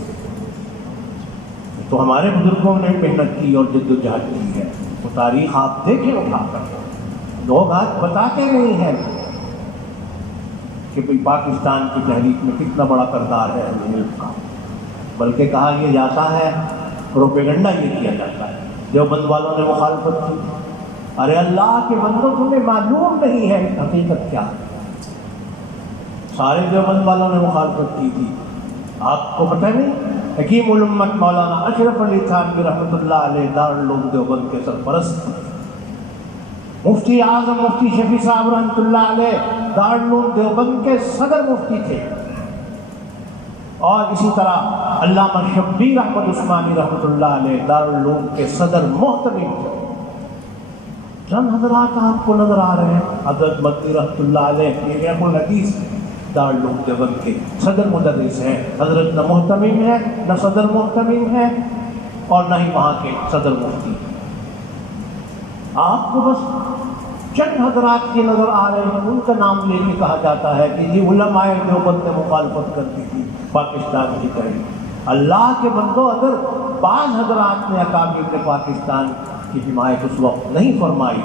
تو ہمارے بزرگوں نے محنت کی اور جد و جہد کی ہے. تو تاریخ آپ دیکھیں اٹھا کر، لوگ آج بتاتے نہیں ہیں کہ بھئی پاکستان کی تحریک میں کتنا بڑا کردار ہے علم کا، بلکہ کہا یہ جاتا ہے، پروپیگنڈا یہ کیا جاتا ہے. دیوبند والوں نے مخالفت کی. ارے اللہ کے بندوں، تمہیں معلوم نہیں ہے حقیقت کیا ہے. سارے دیوبند والوں نے مخالفت کی تھی، آپ کو پتہ نہیں؟ حکیم الامت مولانا اشرف علی تھانوی رحمۃ اللہ علیہ دارالعلوم دیوبند کے سرپرست تھے. مفتی اعظم مفتی شفیع صاحب رحمۃ اللہ علیہ دارالعلوم دیوبند کے صدر مفتی تھے، اور اسی طرح علامہ شبیر احمد عثمانی رحمۃ اللہ علیہ دارالعلوم کے صدر محتمم تھے. چند حضرات آپ کو نظر آ رہے ہیں. حضرت مدنی رحمۃ اللہ علیہ شیخ الحدیث دارالعلوم دیوبند کے صدر مدرس ہیں. حضرت نہ محتمم ہے، نہ صدر محتمم ہے، اور نہ ہی وہاں کے صدر مفتی. آپ کو بس چند حضرات کے نظر آ رہے ہیں، ان کا نام لے کے کہا جاتا ہے کہ یہ علماء دیوبند میں مخالفت کرتی تھی پاکستان کی تحریک. اللہ کے بندو، اگر بعض حضرات نے اکابر نے پاکستان کی حمایت اس وقت نہیں فرمائی،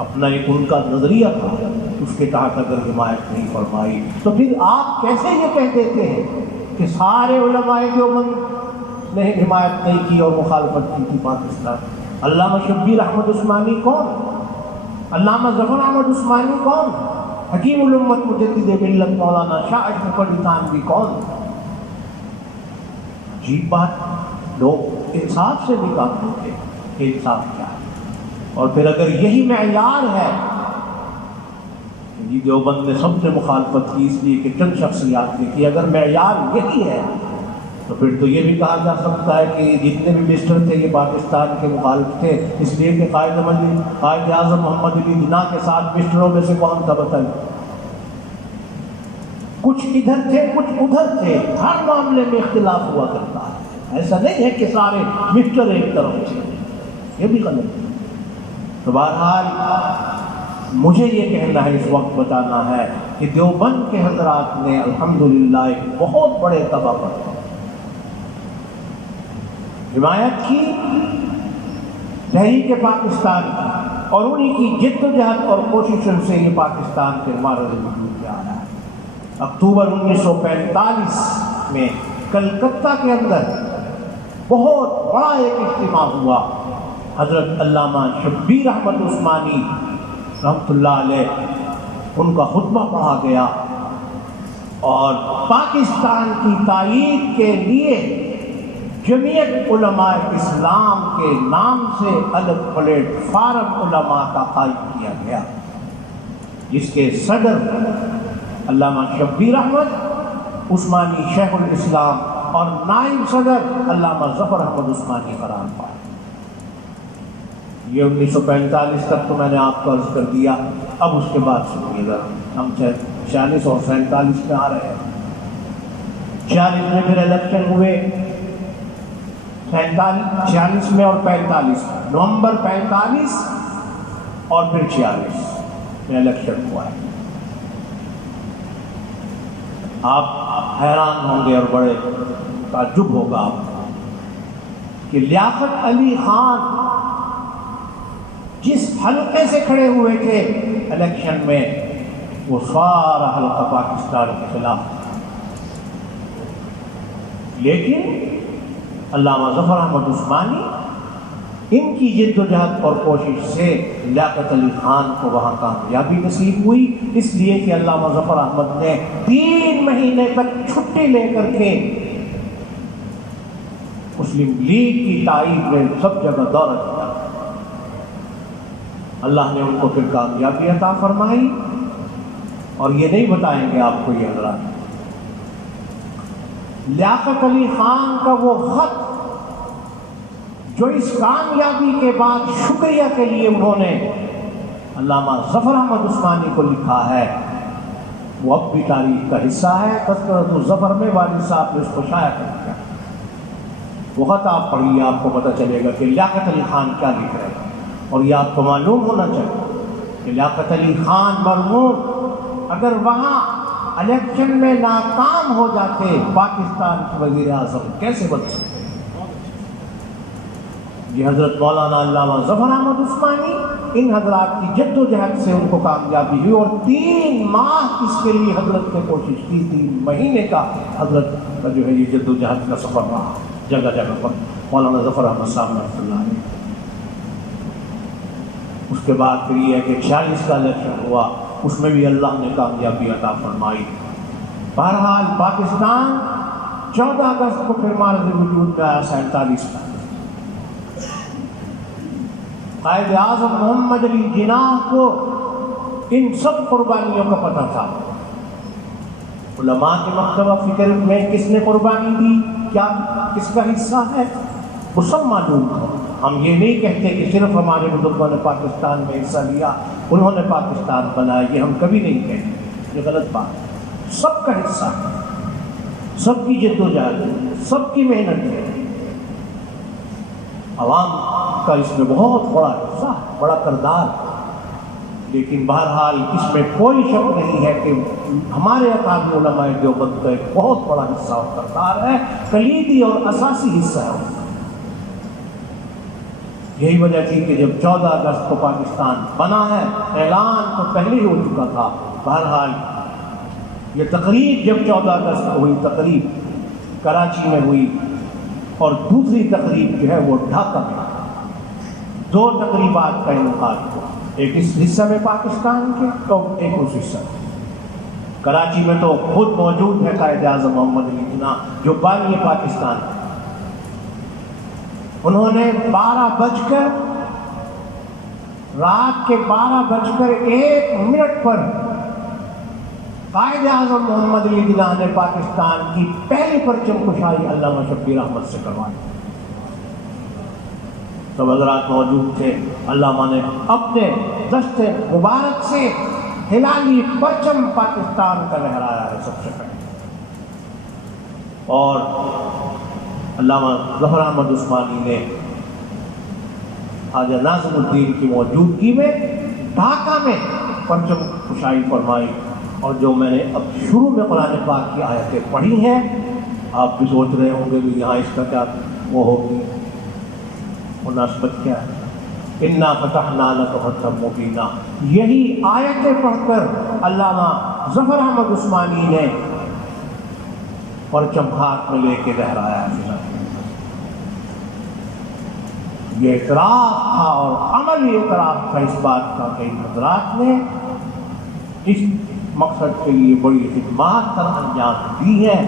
اپنا ایک ان کا نظریہ تھا، اس کے تحت اگر حمایت نہیں فرمائی، تو پھر آپ کیسے یہ کہہ دیتے ہیں کہ سارے علماء دیوبند نے حمایت نہیں کی اور مخالفت کی تھی پاکستان؟ علامہ شبیر احمد عثمانی کون؟ علامہ ظفر احمد عثمانی کون؟ حکیم الامت مجدد ملت مولانا شاہ اشرف علی تھانوی کون؟ عجیب بات، لوگ انصاف سے بھی کام کرتے ہیں کہ انصاف کیا ہے. اور پھر اگر یہی معیار ہے، یہ دیوبند نے سب نے مخالفت کی اس لیے کہ چند شخصیات نے کی، اگر معیار یہی ہے تو پھر تو یہ بھی کہا جا سکتا ہے کہ جتنے بھی مسٹر تھے یہ پاکستان کے مخالف تھے، اس لیے کہ قائد اعظم محمد علی جناح کے ساتھ مسٹروں میں سے کون تھا بتائیے؟ کچھ ادھر تھے کچھ ادھر تھے، ہر معاملے میں اختلاف ہوا کرتا ہے، ایسا نہیں ہے کہ سارے مکسچر ایک طرف تھے، یہ بھی غلط ہے۔ تو بہرحال مجھے یہ کہنا ہے، اس وقت بتانا ہے کہ دیوبند کے حضرات نے الحمدللہ ایک بہت بڑے طبع پر حمایت کی تحریک پاکستان کی، اور انہی کی جد و جہد اور کوششوں سے یہ پاکستان کے معرض وجود میں آیا ہے۔ اکتوبر 1945 میں کلکتہ کے اندر بہت بڑا ایک اجتماع ہوا، حضرت علامہ شبیر احمد عثمانی رحمۃ اللہ علیہ ان کا خطبہ پڑھا گیا، اور پاکستان کی تائید کے لیے جمعیت علماء اسلام کے نام سے الگ پلیٹ فارم علماء کا قائم کیا گیا، جس کے صدر علامہ شبیر احمد عثمانی شیخ الاسلام اور نائب صدر علامہ ظفر احمد عثمانی قرار پائے۔ یہ 1945 تک تو میں نے آپ کو عرض کر دیا۔ اب اس کے بعد سنیے ذرا، ہم 46 اور 47 میں آ رہے ہیں۔ 46 میں پھر الیکشن ہوئے، 46 میں اور 45 میں، نومبر 45 اور پھر 46 میں الیکشن ہوا ہے۔ آپ حیران ہوں گے اور بڑے تعجب ہوگا آپ کو کہ لیاقت علی خان جس حلقے سے کھڑے ہوئے تھے الیکشن میں، وہ سارا حلقہ پاکستان کے خلاف تھا، لیکن علامہ ظفر احمد عثمانی ان کی جد و جہد اور کوشش سے لیاقت علی خان کو وہاں کامیابی نصیب ہوئی، اس لیے کہ علامہ ظفر احمد نے 3 مہینے تک چھٹی لے کر کے مسلم لیگ کی تائید میں سب جگہ دورہ کیا۔ اللہ نے ان کو پھر کامیابی عطا فرمائی، اور یہ نہیں بتائیں گے آپ کو یہ حضرات، لیاقت علی خان کا وہ خط جو اس کامیابی کے بعد شکریہ کے لیے انہوں نے علامہ ظفر احمد عثمانی کو لکھا ہے، وہ اب بھی تاریخ کا حصہ ہے۔ تذکرۃ الظفر میں والد صاحب نے اس کو شائع کر دیا، وہ خط آپ پڑھیے، آپ کو پتہ چلے گا کہ لیاقت علی خان کیا لکھ رہے ہیں۔ اور یہ آپ کو معلوم ہونا چاہیے کہ لیاقت علی خان مرحوم اگر وہاں الیکشن میں ناکام ہو جاتے، پاکستان کے وزیر اعظم کیسے بن سکتے؟ یہ حضرت مولانا علامہ ظفر احمد عثمانی، ان حضرات کی جد و جہد سے ان کو کامیابی ہوئی، اور 3 ماہ اس کے لیے حضرت نے کوشش کی، 3 مہینے کا حضرت کا جو ہے یہ جد و جہد کا سفر رہا جگہ جگہ پر مولانا ظفر احمد صاحب رحمۃ اللہ علیہ۔ اس کے بعد پھر یہ ہے کہ 46 کا الیکشن ہوا، اس میں بھی اللہ نے کامیابی عطا فرمائی۔ بہرحال پاکستان 14 اگست کو پھر معرض وجود میں آیا 47 کا۔ قائد اعظم محمد علی جناح کو ان سب قربانیوں کا پتہ تھا۔ علماء کے مکتبہ فکر میں کس نے قربانی دی، کیا کس کا حصہ ہے، وہ سب معلوم ہے۔ ہم یہ نہیں کہتے کہ صرف ہمارے بزرگوں نے پاکستان میں حصہ لیا، انہوں نے پاکستان بنایا، یہ ہم کبھی نہیں کہتے، یہ غلط بات ہے۔ سب کا حصہ ہے، سب کی جد و جہد ہے، سب کی محنت ہے، عوام کا اس میں بہت بڑا حصہ ہے، بڑا کردار ہے۔ لیکن بہرحال اس میں کوئی شک نہیں ہے کہ ہمارے اکابر علماء دیوبند کا ایک بہت بڑا حصہ اور کردار ہے، کلیدی اور اساسی حصہ ہے۔ یہی وجہ تھی کہ جب 14 اگست کو پاکستان بنا ہے، اعلان تو پہلے ہی ہو چکا تھا، بہرحال یہ تقریب جب 14 اگست کو ہوئی، تقریب کراچی میں ہوئی، اور دوسری تقریب جو ہے وہ ڈھاکہ میں، 2 تقریبات کا انعقاد ہوا، ایک اس حصہ میں پاکستان کے اور ایک اس حصہ میں۔ کراچی میں تو خود موجود ہے قائد اعظم محمد علی جناح جو بانی پاکستان ہے، انہوں نے 12 بج کر رات کے 12:01 پر قائد اعظم محمد علی جناح نے پاکستان کی پہلی پرچم کشائی علامہ شبیر احمد سے کروائی۔ سب حضرات موجود تھے، علامہ نے اپنے دست مبارک سے ہلالی پرچم پاکستان کا لہرایا ہے سب سے پہلے۔ اور علامہ ظفر احمد عثمانی نے خواجہ ناظم الدین کی موجودگی میں ڈھاکہ میں پرچم کشائی فرمائی، اور جو میں نے اب شروع میں قرآن پاک کی آیتیں پڑھی ہیں، آپ بھی سوچ رہے ہوں گے کہ یہاں اس کا کیا وہ ہوگی، مناسبت کیا ہے؟ انا فتحنا لک فتحا مبینا، یہی آیتیں پڑھ کر علامہ ظفر احمد عثمانی نے پرچم ہاتھ میں لے کے لہرایا ہے۔ یہ اعتراف تھا اور عملی اعتراف تھا اس بات کا کہ حضرات نے اس مقصد کے لیے بڑی خدمات پر انجام دی ہے۔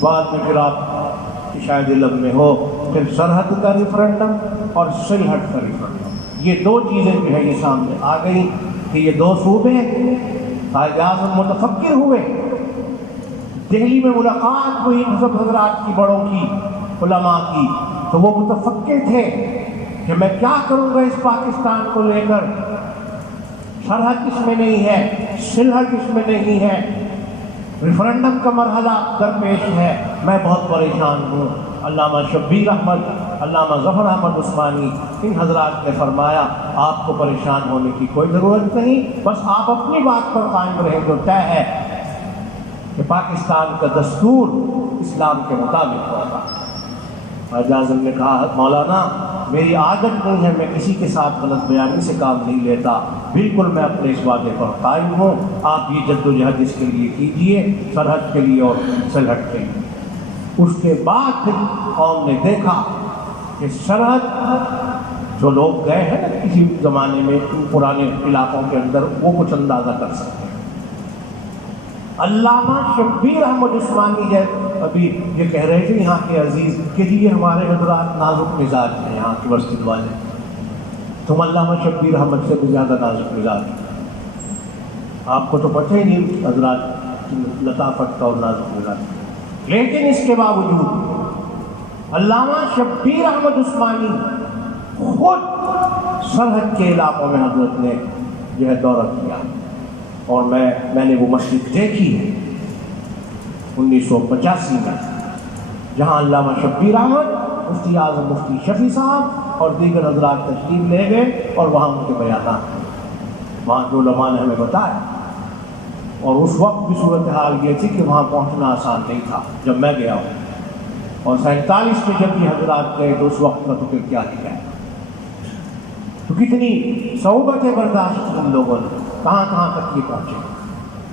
بعد میں پھر آپ شاید علم میں ہو، پھر سرحد کا ریفرنڈم اور سلہٹ کا ریفرنڈم، یہ دو چیزیں جو ہے یہ سامنے آ گئی کہ یہ دو صوبے قائد اعظم متفکر ہوئے۔ دہلی میں ملاقات ہوئی سب حضرات کی، بڑوں کی، علماء کی، تو وہ متفکر تھے کہ میں کیا کروں گا اس پاکستان کو لے کر، سرحد اس میں نہیں ہے، سلہٹ اس میں نہیں ہے، ریفرنڈم کا مرحلہ درپیش ہے، میں بہت پریشان ہوں۔ علامہ شبیر احمد، علامہ ظفر احمد عثمانی، ان حضرات نے فرمایا آپ کو پریشان ہونے کی کوئی ضرورت نہیں، بس آپ اپنی بات پر قائم رہیں، جو طے ہے کہ پاکستان کا دستور اسلام کے مطابق ہوگا۔ قائد اعظم نے کہا مولانا میری عادت نہیں ہے، میں کسی کے ساتھ غلط بیانی سے کام نہیں لیتا، بالکل میں اپنے اس وعدے پر قائم ہوں، آپ یہ جد و جہد اس کے لیے کیجئے، سرحد کے لیے اور سلہٹ کے لیے۔ اس کے بعد پھر قوم نے دیکھا کہ سرحد جو لوگ گئے ہیں نا کسی زمانے میں ان پرانے علاقوں کے اندر، وہ کچھ اندازہ کر سکتے ہیں۔ علامہ شبیر احمد عثمانی ہے، ابھی یہ کہہ رہے تھے یہاں کے عزیز کہ یہ ہمارے حضرات نازک مزاج ہیں، یہاں کے مسجد والے، تم علامہ شبیر احمد سے بھی زیادہ نازک مزاج ہیں، آپ کو تو پتہ ہی نہیں حضرات لطافت کا اور نازک مزاج۔ لیکن اس کے باوجود علامہ شبیر احمد عثمانی خود سرحد کے علاقوں میں حضرت نے جو ہے دورہ کیا، اور میں نے وہ مسجد دیکھی ہے 1985 میں، جہاں علامہ شبیر احمد، مفتی اعظم مفتی شفیع صاحب اور دیگر حضرات تشریف لے گئے، اور وہاں ان کے بیانات وہاں جو علماء نے ہمیں بتایا۔ اور اس وقت بھی صورتحال یہ تھی کہ وہاں پہنچنا آسان نہیں تھا جب میں گیا ہوں، اور 47 میں جب یہ حضرات گئے تو اس وقت کا تو پھر کیا ہی ہے، تو کتنی صعوبتیں برداشت ان لوگوں نے، کہاں کہاں تک یہ پہنچے،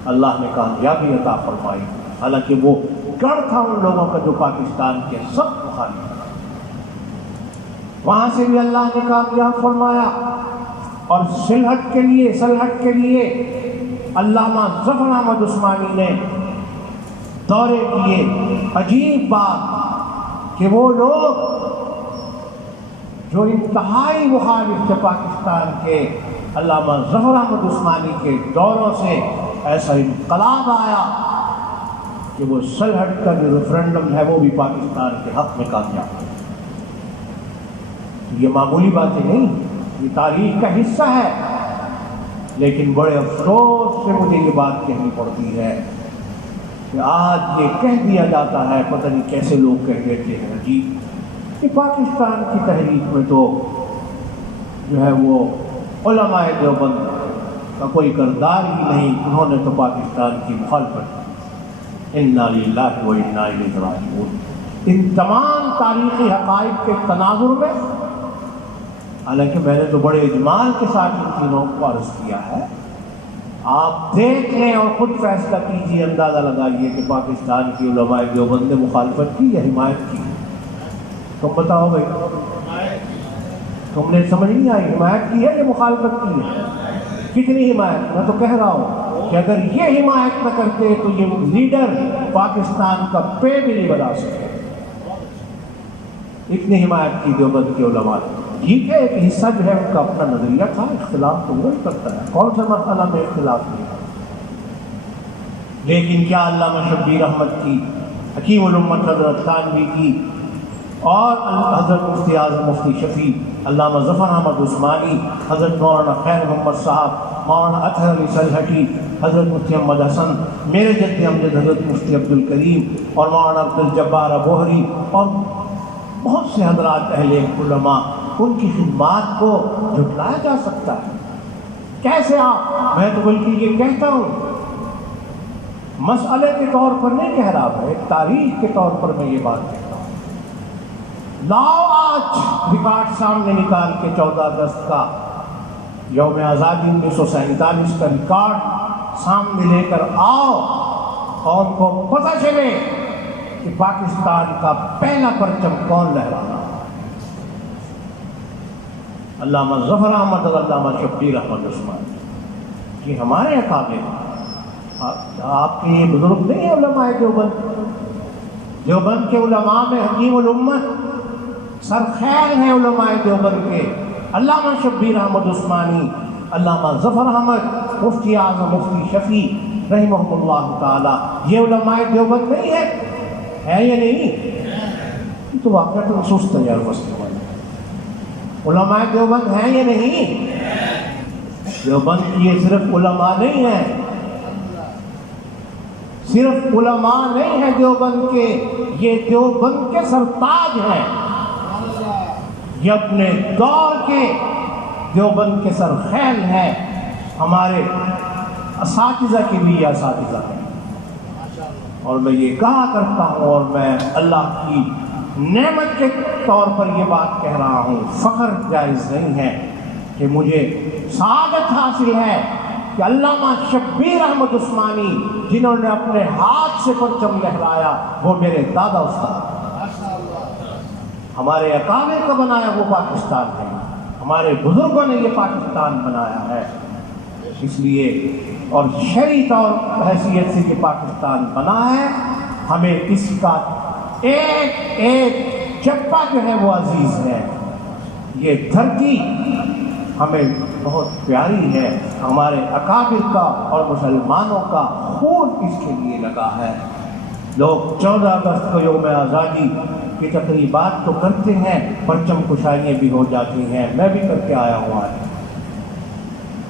اللہ نے کامیابی عطا فرمائی، حالانکہ وہ گڑھ تھا ان لوگوں کا جو پاکستان کے سخت مخالف تھا، وہاں سے بھی اللہ نے کامیاب فرمایا۔ اور سلہٹ کے لیے علامہ ظفر احمد عثمانی نے دورے کیے۔ عجیب بات کہ وہ لوگ جو انتہائی مخالف تھے پاکستان کے، علامہ ظفر احمد عثمانی کے دوروں سے ایسا انقلاب آیا کہ وہ سلہٹ کا جو ریفرنڈم ہے وہ بھی پاکستان کے حق میں کامیاب ہے۔ یہ معمولی باتیں نہیں، یہ تاریخ کا حصہ ہے، لیکن بڑے افسوس سے مجھے یہ بات کہنی پڑتی ہے کہ آج یہ کہہ دیا جاتا ہے، پتہ نہیں کیسے لوگ کہہ دیتے ہیں عجیب، کہ پاکستان کی تحریک میں تو جو ہے وہ علماء دیوبند کا کوئی کردار ہی نہیں، انہوں نے تو پاکستان کی مخالفت۔ انا للہ و انا الیہ راجعون۔ ان تمام تاریخی حقائق کے تناظر میں، حالانکہ میں نے تو بڑے اجمال کے ساتھ ان تینوں کو عرض کیا ہے، آپ دیکھ لیں اور خود فیصلہ کیجیے، اندازہ لگائیے کہ پاکستان کی علماء دیوبند نے مخالفت کی یا حمایت کی؟ تم بتاؤ بھائی، تم نے سمجھ نہیں آئی، حمایت کی ہے یا مخالفت کی ہے؟ کتنی حمایت؟ میں تو کہہ رہا ہوں کہ اگر یہ حمایت نہ کرتے تو یہ لیڈر پاکستان کا پے بھی نہیں بنا سکتے، اتنی حمایت کی دیوبند کے علماء نے۔ ٹھیک ہے، ایک حصہ جو ہے ان کا اپنا نظریہ تھا، اختلاف تو وہی کرتا ہے، کون سا مسئلہ میں اختلاف نہیں، لیکن کیا علامہ شبیر احمد کی، حکیم الامت حضرت خانوی کی، اور حضرت مفتی اعظم مفتی شفیع، علامہ ظفر احمد عثمانی، حضرت مولانا خیر محمد صاحب، مولانا اطہر علی سلہٹی، حضرت مفتی محمد حسن، میرے جد امجد حضرت مفتی عبدالکریم اور مولانا عبدالجبار ابوہری اور بہت سے حضرات اہل علماء، ان کی خدمات کو جھٹلایا جا سکتا ہے؟ کیسے آپ؟ میں تو بلکہ یہ کہتا ہوں، مسئلے کے طور پر نہیں کہہ رہا بھائی، تاریخ کے طور پر میں یہ بات کہتا ہوں۔ لاؤ آج ریکارڈ سامنے نکال کے 14 اگست کا یوم آزادی 1947 کا ریکارڈ سامنے لے کر آؤ، قوم کو پتہ چلے کہ پاکستان کا پہلا پرچم کون لہرا رہا۔ علامہ ظفر احمد اور علامہ شبیر احمد عثمانی یہ ہمارے اکابر، آپ کے یہ بزرگ نہیں ہیں علماء دیوبند؟ دیوبند کے علماء میں حکیم الامت سرخیل ہیں علماء دیوبند کے، علامہ شبیر احمد عثمانی، علامہ ظفر احمد، مفتی اعظم مفتی شفیع رحمہ اللہ تعالی، یہ علماء دیوبند نہیں ہے یا نہیں؟ یہ تو واقعہ تو سست ہے یار، علماء دیوبند ہیں یا نہیں؟ دیوبند یہ صرف علماء نہیں ہیں، صرف علماء نہیں ہیں دیوبند کے، یہ دیوبند کے سرتاج ہیں، یہ اپنے دور کے دیوبند کے سرخیل ہیں، ہمارے اساتذہ کے بھی یہ اساتذہ ہیں۔ اور میں یہ کہا کرتا ہوں، اور میں اللہ کی نعمت کے طور پر یہ بات کہہ رہا ہوں، فخر جائز نہیں ہے کہ مجھے سعادت حاصل ہے کہ علامہ شبیر احمد عثمانی جنہوں نے اپنے ہاتھ سے پرچم لہرایا وہ میرے دادا استاد، ہمارے اکابر کا بنایا وہ پاکستان ہے، ہمارے بزرگوں نے یہ پاکستان بنایا ہے۔ اس لیے اور شرعی طور حیثیت سے کہ پاکستان بنا ہے، ہمیں اس کا ایک ایک چپا جو ہے وہ عزیز ہے۔ یہ دھرتی ہمیں بہت پیاری ہے، ہمارے اکابر کا اور مسلمانوں کا خون اس کے لیے لگا ہے۔ لوگ 14 اگست کو یوم آزادی کی تقریبات تو کرتے ہیں، پرچم کشائیاں بھی ہو جاتی ہیں، میں بھی کر کے آیا ہوں آج،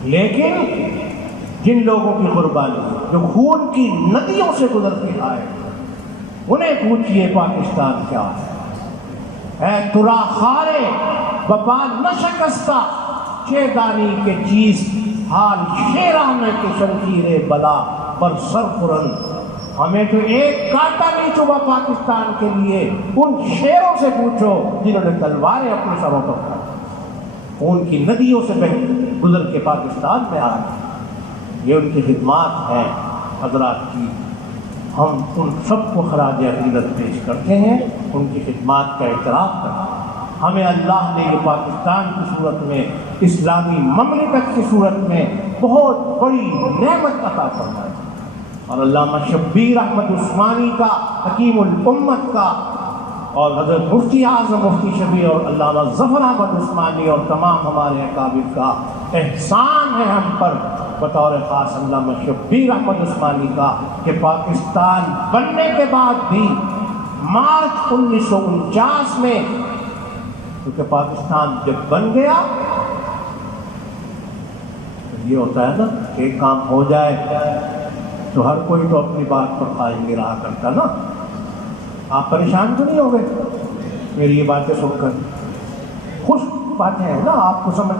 لیکن جن لوگوں کی قربانی جو خون کی ندیوں سے گزر کے آئے، انہیں پوچھئے پاکستان کیا ہے؟ اے ترا خارے بپا نشکستہ چیدانی کے چیز، حال شیرانہ کے شمشیر بلا پر سر قرن۔ ہمیں تو ایک کانٹا نہیں چبھا پاکستان کے لیے، ان شیروں سے پوچھو جنہوں نے تلواریں اپنے سروں پر رکھی، ان کی ندیوں سے گزر کے پاکستان میں آئے۔ یہ ان کی خدمات ہیں حضرات کی، ہم ان سب کو خراج عقیدت پیش کرتے ہیں، ان کی خدمات کا اعتراف کرتے ہیں۔ ہمیں اللہ نے یہ پاکستان کی صورت میں، اسلامی مملکت کی صورت میں بہت بڑی نعمت عطا فرمائی، اور علامہ شبیر احمد عثمانی کا، حکیم الامت کا، اور حضرت مفتی اعظم مفتی شفیع اور علامہ ظفر احمد عثمانی اور تمام ہمارے اکابر کا احسان ہے ہم پر بطور خاص علامہ شبیر احمد عثمانی کا کہ پاکستان بننے کے بعد بھی مارچ 1949 میں، کیونکہ پاکستان جب بن گیا تو یہ ہوتا ہے نا، ایک کام ہو جائے تو ہر کوئی تو اپنی بات پر قائم رہا کرتا نا۔ آپ پریشان تو نہیں ہو گئے میری یہ باتیں سن کر؟ خوش باتیں ہیں نا، آپ کو سمجھ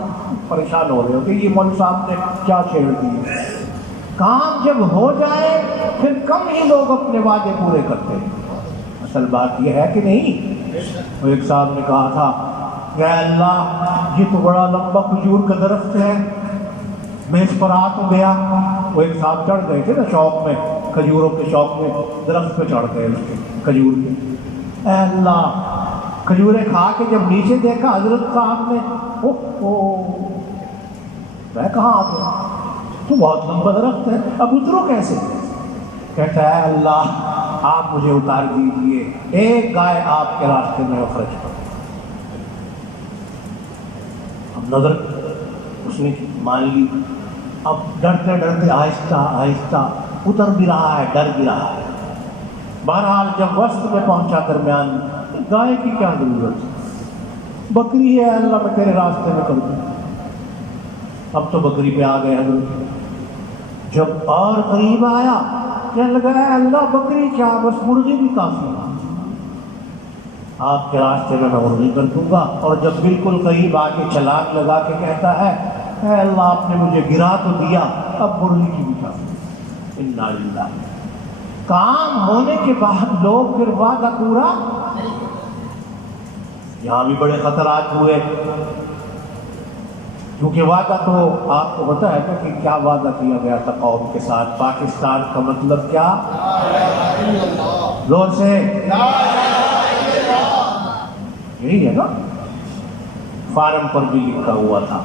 پریشان ہو رہے ہو کہ یہ مولوی صاحب نے کیا چھیڑ دی۔ کام جب ہو جائے پھر کم ہی لوگ اپنے وعدے پورے کرتے ہیں، اصل بات یہ ہے کہ نہیں۔ وہ ایک صاحب نے کہا تھا کہ اے اللہ یہ تو بڑا لمبا کھجور کا درخت ہے، میں اس پر آ تو گیا۔ وہ ایک صاحب چڑھ گئے تھے نا شوق میں، کھجوروں کے شوق میں درخت پہ چڑھ گئے اس کے کھجور کے۔ اے اللہ، کھجوریں کھا کے جب نیچے دیکھا حضرت صاحب نے، میں کہاں آ گیا، تو بہت لمبا درخت ہے، اب اترو کیسے؟ کہتا ہے اللہ آپ مجھے اتار دیجیے، ایک گائے آپ کے راستے میں خرچ کرو۔ اب نظر اس نے مان لی، اب ڈرتے ڈرتے آہستہ آہستہ اتر بھی رہا ہے، ڈر بھی رہا ہے۔ بہرحال جب وسط میں پہنچا درمیان، گائے کی کیا ضرورت ہے، بکری ہے، اللہ میں تیرے راستے میں کر دوں۔ اب تو بکری پہ آ گئے حضرت، جب اور قریب آیا کہنے لگا اے اللہ بکری کیا بس مرغی بھی کافی ہے، آپ کے راستے میں مرغی کر دوں گا۔ اور جب بالکل قریب آ کے چھلانگ لگا کے کہتا ہے اے اللہ آپ نے مجھے گرا تو دیا، اب مرغی کی بھی کافی۔ انا للہ۔ کام ہونے کے بعد لوگ پھر وعدہ پورا، یہاں بھی بڑے خطرات ہوئے، کیونکہ وعدہ تو آپ کو پتہ ہے کہ کیا وعدہ کیا گیا تھا قوم کے ساتھ۔ پاکستان کا مطلب کیا؟ زور سے یہی ہے نا، فارم پر بھی لکھا ہوا تھا۔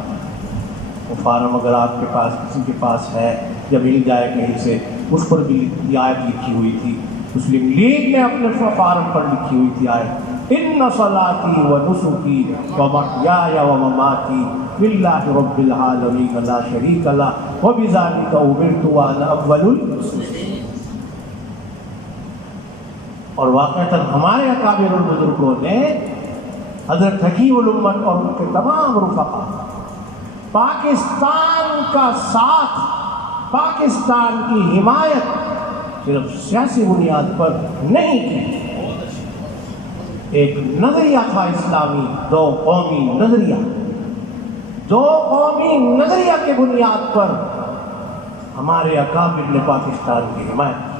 وہ فارم اگر آپ کے پاس کسی کے پاس ہے یا مل جائے کہیں سے، اس پر بھی یہ آیت لکھی ہوئی تھی۔ مسلم لیگ نے اپنے فارم پر لکھی ہوئی تھی آیت، ان صلاتی و نسکی و محیای و مماتی للہ رب العالمین لا شریک لہ وبذلک امرت وانا اول المسلمین۔ اور واقعتاً ہمارے اکابر البزرگوں نے، حضرت حکیم الامت اور ان کے تمام رفقا، پاکستان کا ساتھ، پاکستان کی حمایت صرف سیاسی بنیاد پر نہیں کی۔ ایک نظریہ تھا اسلامی، دو قومی نظریہ، دو قومی نظریہ کے بنیاد پر ہمارے اکابر نے پاکستان کی حمایت کی۔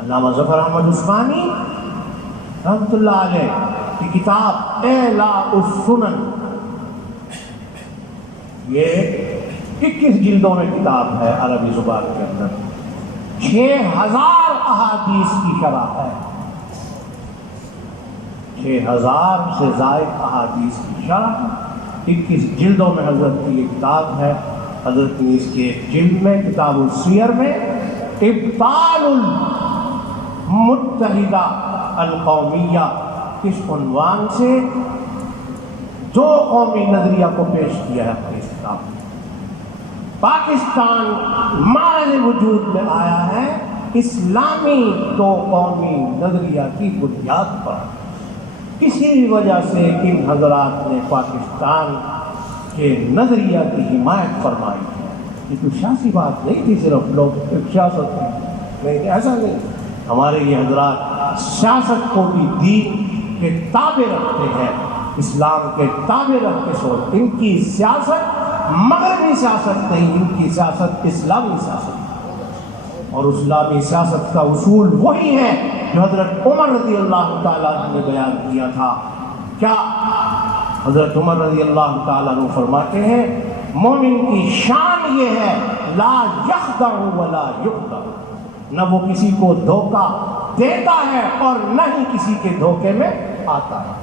علامہ ظفر احمد عثمانی رحمۃ اللہ علیہ کی کتاب اعلاء السنن، یہ 21 جلدوں میں کتاب ہے عربی زبان کے اندر، 6000 احادیث کی شرح ہے، 6000 سے زائد احادیث کی شرح 21 جلدوں میں حضرت کی یہ کتاب ہے۔ حضرت نے اس کے ایک جلد میں کتاب السیر میں ابطال المتحدہ القومیہ اس عنوان سے دو قومی نظریہ کو پیش کیا ہے اپنے اس کتاب میں۔ پاکستان معرض وجود میں آیا ہے اسلامی دو قومی نظریہ کی بنیاد پر۔ کسی وجہ سے ان حضرات نے پاکستان کے نظریہ کی حمایت فرمائی ہے۔ یہ کوئی سیاسی بات نہیں تھی، صرف لوگ سیاست نہیں، ایسا نہیں۔ ہمارے یہ حضرات سیاست کو بھی دین کے تابع رکھتے ہیں، اسلام کے تابع رکھ کے سوچتے۔ ان کی سیاست مغربی سیاست نہیں، ان کی سیاست اسلامی سیاست ہے، اور اسلامی سیاست کا اصول وہی ہے جو حضرت عمر رضی اللہ تعالیٰ عنہ نے بیان کیا تھا۔ کیا حضرت عمر رضی اللہ تعالیٰ عنہ فرماتے ہیں مومن کی شان یہ ہے لا یخدع ولا یخدع، نہ وہ کسی کو دھوکہ دیتا ہے اور نہ ہی کسی کے دھوکے میں آتا ہے۔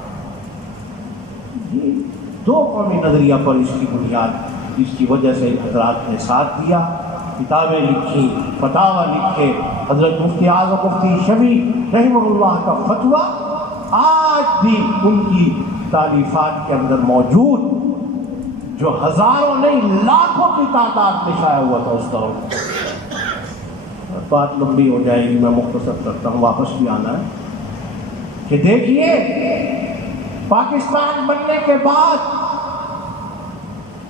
یہ دو قومی نظریہ پر اس کی بنیاد، جس کی وجہ سے حضرات نے ساتھ دیا، کتابیں لکھی، فتاوی لکھے۔ حضرت مفتی اعظم مفتی شفیع رحمہ اللہ کا فتویٰ آج بھی ان کی تالیفات کے اندر موجود، جو ہزاروں نہیں لاکھوں کی تعداد میں شائع ہوا تھا اس دور میں۔ بات لمبی ہو جائے گی، میں مختصر کرتا ہوں، واپس بھی آنا ہے کہ دیکھیے پاکستان بننے کے بعد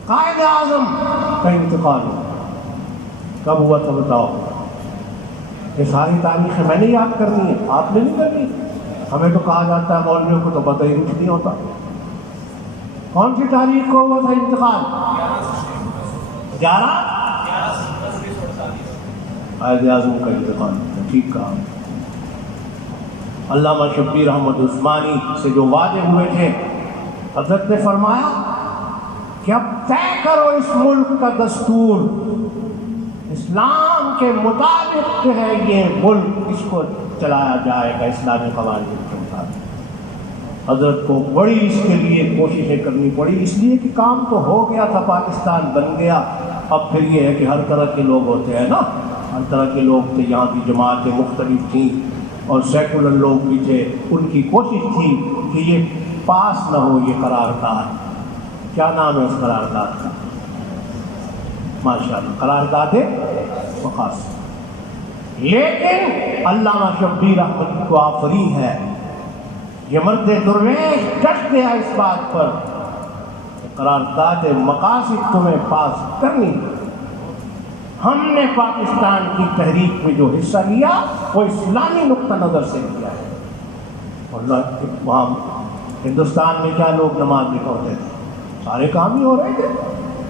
قائد اعظم کا انتقال ہوا۔ کب ہوا تھا بتاؤ؟ یہ ساری تاریخیں میں نے یاد کرنی ہے، آپ نے نہیں کرنی۔ ہمیں تو کہا جاتا ہے مولویوں کو تو پتہ ہی کچھ نہیں ہوتا۔ کون سی تاریخ کو ہوا تھا انتقال؟ 11 قائد اعظم کا انتقال، ٹھیک کہا۔ علامہ شبیر احمد عثمانی سے جو وعدے ہوئے تھے، حضرت نے فرمایا کہ اب طے کرو اس ملک کا دستور، اسلام کے مطابق جو ہے یہ ملک، اس کو چلایا جائے گا اسلامی قوانین کے مطابق۔ حضرت کو بڑی اس کے لیے کوششیں کرنی پڑی، اس لیے کہ کام تو ہو گیا تھا، پاکستان بن گیا۔ اب پھر یہ ہے کہ ہر طرح کے لوگ ہوتے ہیں نا، ہر طرح کے لوگ تھے، یہاں کی جماعتیں مختلف تھیں اور سیکولر لوگ بھی تھے۔ ان کی کوشش تھی کہ یہ پاس نہ ہو یہ قرارداد۔ کیا نام ہے اس قرارداد کا؟ ماشاءاللہ، قرارداد مقاصد۔ لیکن علامہ شبیر احمد کو آفری ہے، یہ مرد درویش ڈٹ گیا اس بات پر کہ قرارداد مقاصد تمہیں پاس کرنی ہے۔ ہم نے پاکستان کی تحریک میں جو حصہ لیا وہ اسلامی نقطہ نظر سے لیا ہے. اور وہاں ہندوستان میں کیا لوگ نماز نہیں پڑھتے تھے, سارے کام ہی ہو رہے تھے.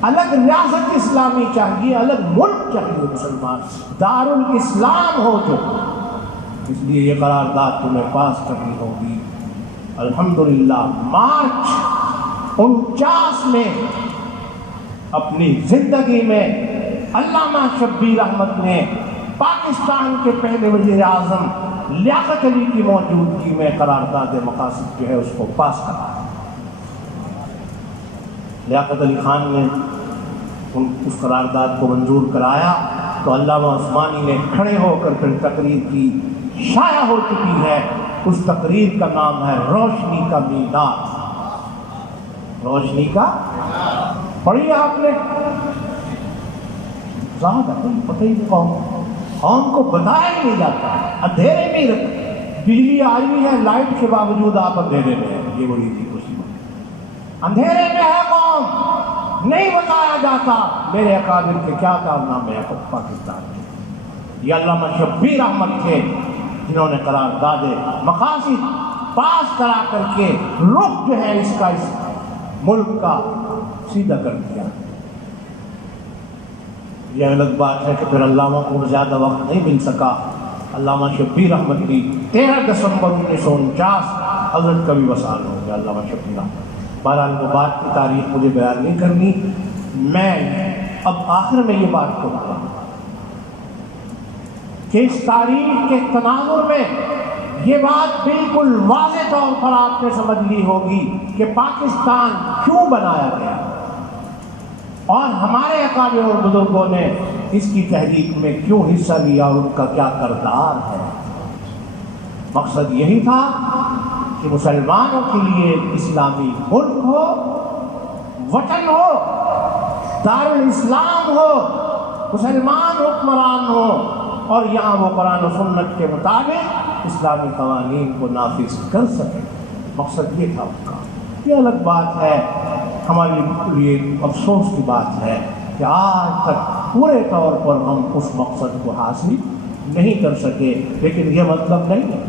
الگ ریاست اسلامی چاہیے, الگ ملک چاہیے, مسلمان دارالاسلام ہو جو. اس لیے یہ قرارداد تمہیں پاس کرنی ہوگی. الحمدللہ مارچ 49 میں اپنی زندگی میں علامہ شبیر احمد نے پاکستان کے پہلے وزیر اعظم لیاقت علی کی موجودگی میں قرارداد مقاصد جو ہے اس کو پاس کرا. لیاقت علی خان نے اس قرارداد کو منظور کرایا تو علامہ عثمانی نے کھڑے ہو کر پھر تقریر کی, شائع ہو چکی ہے. اس تقریر کا نام ہے روشنی کا مینار. روشنی کا پڑھی آپ نے؟ زیادہ کوئی پتہ ہی نہیں. قوم کو بتایا ہی نہیں جاتا, اندھیرے میں رکھ. بجلی آ رہی ہے لائٹ کے باوجود آپ اندھیرے میں ہیں. یہ بڑی تھی مصیبت. اندھیرے میں ہے قوم, نہیں بتایا جاتا میرے اکابر کے کیا کارنامے ہیں پاکستان کے. یہ علامہ شبیر احمد تھے جنہوں نے قرارداد مقاصد پاس کرا کر کے رخ جو ہے اس ملک کا سیدھا کر دیا. یہ الگ بات ہے کہ پھر علامہ کو زیادہ وقت نہیں مل سکا. علامہ شبیر احمد کی 13 دسمبر 1949 حضرت کا بھی وصال ہو گیا. علامہ شبیر احمد. بہرحال وہ بات کی تاریخ مجھے بیان نہیں کرنی. میں اب آخر میں یہ بات کروں گا کہ اس تاریخ کے تناظر میں یہ بات بالکل واضح طور پر آپ نے سمجھ لی ہوگی کہ پاکستان کیوں بنایا گیا اور ہمارے اکابر اور بزرگوں نے اس کی تحریک میں کیوں حصہ لیا اور ان کا کیا کردار ہے. مقصد یہی تھا کہ مسلمانوں کے لیے اسلامی ملک ہو, وطن ہو, دارالاسلام ہو, مسلمان حکمران ہو اور یہاں وہ قرآن و سنت کے مطابق اسلامی قوانین کو نافذ کر سکے. مقصد یہ تھا ان کا. یہ الگ بات ہے, ہمارے لیے افسوس کی بات ہے کہ آج تک پورے طور پر ہم اس مقصد کو حاصل نہیں کر سکے. لیکن یہ مطلب نہیں ہے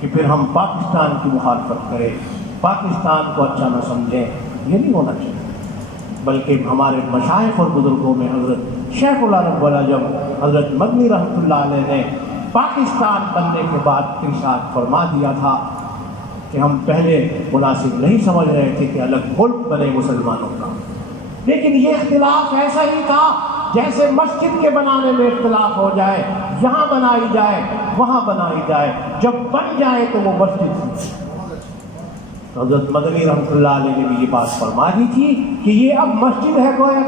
کہ پھر ہم پاکستان کی مخالفت کریں, پاکستان کو اچھا نہ سمجھیں. یہ نہیں ہونا چاہیے. بلکہ ہمارے مشائخ اور بزرگوں میں حضرت شیخ العرب والعجم حضرت مدنی رحمۃ اللہ علیہ نے پاکستان بننے کے بعد ارشاد فرما دیا تھا کہ ہم پہلے مناسب نہیں سمجھ رہے تھے کہ الگ ملک بنے مسلمانوں کا, لیکن یہ اختلاف ایسا ہی تھا جیسے مسجد کے بنانے میں اختلاف ہو جائے, یہاں بنائی جائے وہاں بنائی جائے, جب بن جائے تو وہ مسجد تھی. حضرت مدنی رحمۃ اللہ علیہ نے بھی یہ بات فرما دی تھی کہ یہ اب مسجد ہے, گویا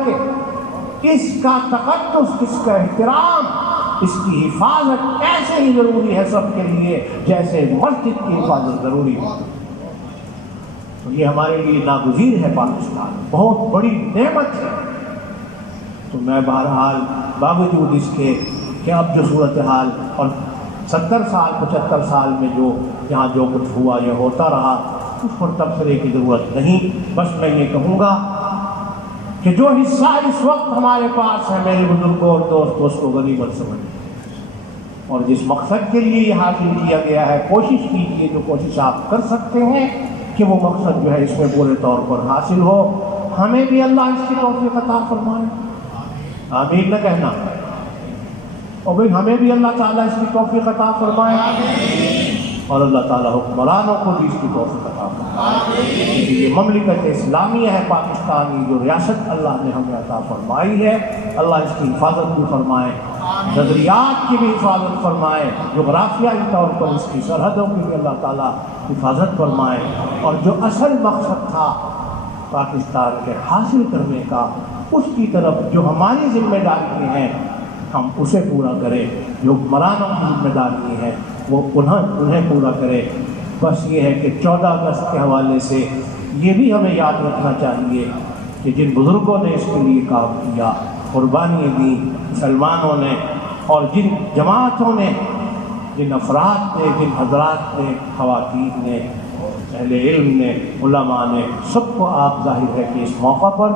کہ اس کا تقدس, اس کا احترام, اس کی حفاظت ایسے ہی ضروری ہے سب کے لیے جیسے مسجد کی حفاظت ضروری ہے. تو یہ ہمارے لیے ناگزیر ہے. پاکستان بہت بڑی نعمت ہے. تو میں بہرحال باوجود اس کے کہ اب جو صورتحال اور 70 سال 75 سال میں جو یہاں جو کچھ ہوا یہ ہوتا رہا, اس پر تبصرے کی ضرورت نہیں. بس میں یہ کہوں گا کہ جو حصہ اس وقت ہمارے پاس ہے میرے بزرگوں اور دوستوں, اس کو غنیمت سمجھیں اور جس مقصد کے لیے یہ حاصل کیا گیا ہے کوشش کیجیے, جو کوشش آپ کر سکتے ہیں کہ وہ مقصد جو ہے اس میں پورے طور پر حاصل ہو. ہمیں بھی اللہ اس کی توفیق عطا فرمائے. آمین نہ کہنا. اور بھئی ہمیں بھی اللہ تعالیٰ اس کی توفیق عطا فرمائے اور اللہ تعالیٰ حکمرانوں کو بھی اس کی توفیق عطا فرمائے. کیونکہ یہ مملکت اسلامیہ ہے پاکستانی, جو ریاست اللہ نے ہمیں عطا فرمائی ہے, اللہ اس کی حفاظت بھی فرمائے, نظریات کی بھی حفاظت فرمائے, جغرافیائی طور پر اس کی سرحدوں کی بھی اللہ تعالیٰ حفاظت فرمائے. اور جو اصل مقصد تھا پاکستان کے حاصل کرنے کا, اس کی طرف جو ہماری ذمہ داری ہیں ہم اسے پورا کریں. جو حکمرانوں کی ذمہ داری ہے وہ انہیں پورا کرے. بس یہ ہے کہ 14 اگست کے حوالے سے یہ بھی ہمیں یاد رکھنا چاہیے کہ جن بزرگوں نے اس کے لیے کام کیا, قربانی دی مسلمانوں نے, اور جن جماعتوں نے, جن افراد نے, جن حضرات نے, خواتین نے, اہل علم نے، علماء نے، سب کو آپ ظاہر ہے کہ اس موقع پر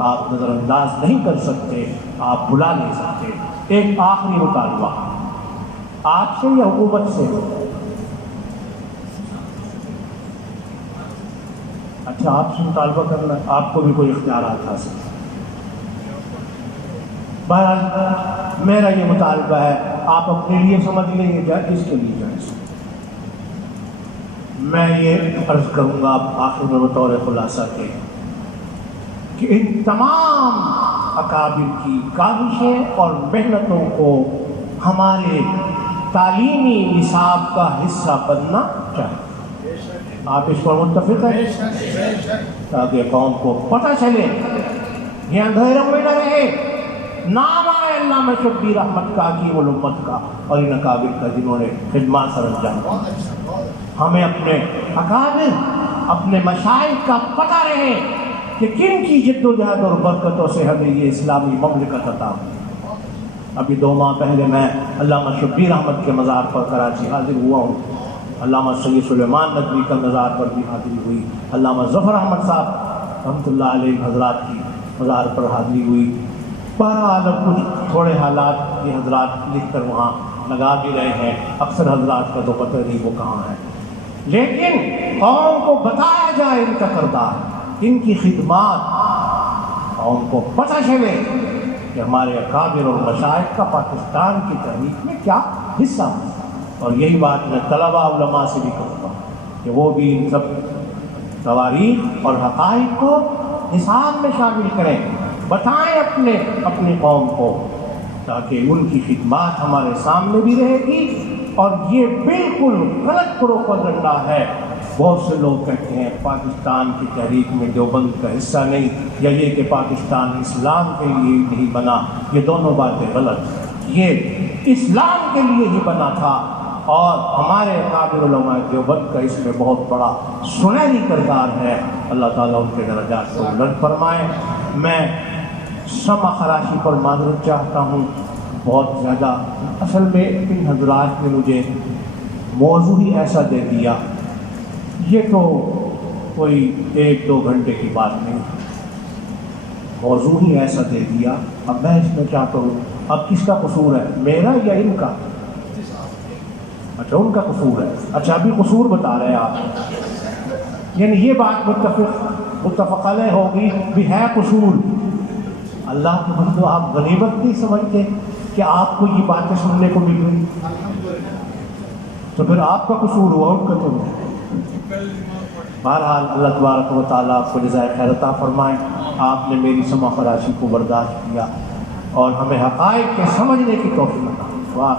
آپ نظر انداز نہیں کر سکتے، آپ بلا نہیں سکتے۔ ایک آخری مطالبہ آپ سے یا حکومت سے؟ اچھا، آپ سے مطالبہ کرنا، آپ کو بھی کوئی اختیارات حاصل؟ بہرحال میرا یہ مطالبہ ہے، آپ اپنے لیے سمجھ لیں گے یا اس کے لیے جائز۔ میں یہ عرض کروں گا آخر میں بطور خلاصہ کے کہ ان تمام اکابر کی کاوشیں اور محنتوں کو ہمارے تعلیمی نصاب کا حصہ بننا چاہیے۔ آپ اس پر متفق ہیں؟ تاکہ قوم کو پتہ چلے، یہ اندھیروں میں نہ رہے، نام آئے علامہ شبیر احمد کا، حکیم الامت کا اور ان اکابر کا جنہوں نے خدمات سر انجام دی۔ ہمیں اپنے اکابر، اپنے مشائخ کا پتہ رہے کہ کن کی جد و جہد اور برکتوں سے ہمیں یہ اسلامی مملکت عطا ہوئی۔ ابھی 2 ماہ پہلے میں علامہ شبیر احمد کے مزار پر کراچی حاضر ہوا ہوں، علامہ سید سلیمان ندوی کا مزار پر بھی حاضری ہوئی، علامہ ظفر احمد صاحب رحمۃ اللہ علیہ حضرات کی مزار پر حاضری ہوئی۔ بہرحال اب کچھ تھوڑے حالات یہ حضرات لکھ کر وہاں لگا بھی رہے ہیں، اکثر حضرات کا تو پتہ نہیں وہ کہاں ہے، لیکن قوم کو بتایا جائے ان کا کردار، ان کی خدمات، قوم کو پتہ چلے کہ ہمارے اکابر اور مشائخ کا پاکستان کی تحریک میں کیا حصہ ہے۔ اور یہی بات میں طلباء علماء سے بھی کروں گا کہ وہ بھی ان سب تواریخ اور حقائق کو نصاب میں شامل کریں، بتائیں اپنی قوم کو، تاکہ ان کی خدمات ہمارے سامنے بھی رہے گی۔ اور یہ بالکل غلط پروپیگنڈا ہے، بہت سے لوگ کہتے ہیں پاکستان کی تحریک میں دیوبند کا حصہ نہیں، یا یہ کہ پاکستان اسلام کے لیے نہیں بنا، یہ دونوں باتیں غلط۔ یہ اسلام کے لیے ہی بنا تھا، اور ہمارے اکابر علماء دیوبند کا اس میں بہت بڑا سنہری کردار ہے۔ اللہ تعالیٰ ان کے درجات کو بلند فرمائے۔ میں سما خراشی پر معذرت چاہتا ہوں، بہت زیادہ، اصل میں ان حضرات نے مجھے موضوع ہی ایسا دے دیا، یہ تو کوئی 1-2 گھنٹے کی بات نہیں، موضوع ہی ایسا دے دیا۔ اب میں اس میں کیا کروں؟ اب کس کا قصور ہے، میرا یا ان کا؟ اچھا، ان کا قصور ہے۔ اچھا، ابھی قصور بتا رہے ہیں آپ، یعنی یہ بات متفق علیہ ہوگی بھی ہے قصور۔ اللہ کے بندو، آپ غنیمت نہیں سمجھتے کہ آپ کو یہ باتیں سننے کو مل رہی؟ تو پھر آپ کا قصور ہوا، ان کا تو نہیں۔ بہرحال اللہ تبارک و تعالیٰ آپ کو جزائے خیر عطا فرمائے۔ آپ نے میری سما فراشی کو برداشت کیا اور ہمیں حقائق کے سمجھنے کی توفیق عطا۔ واہ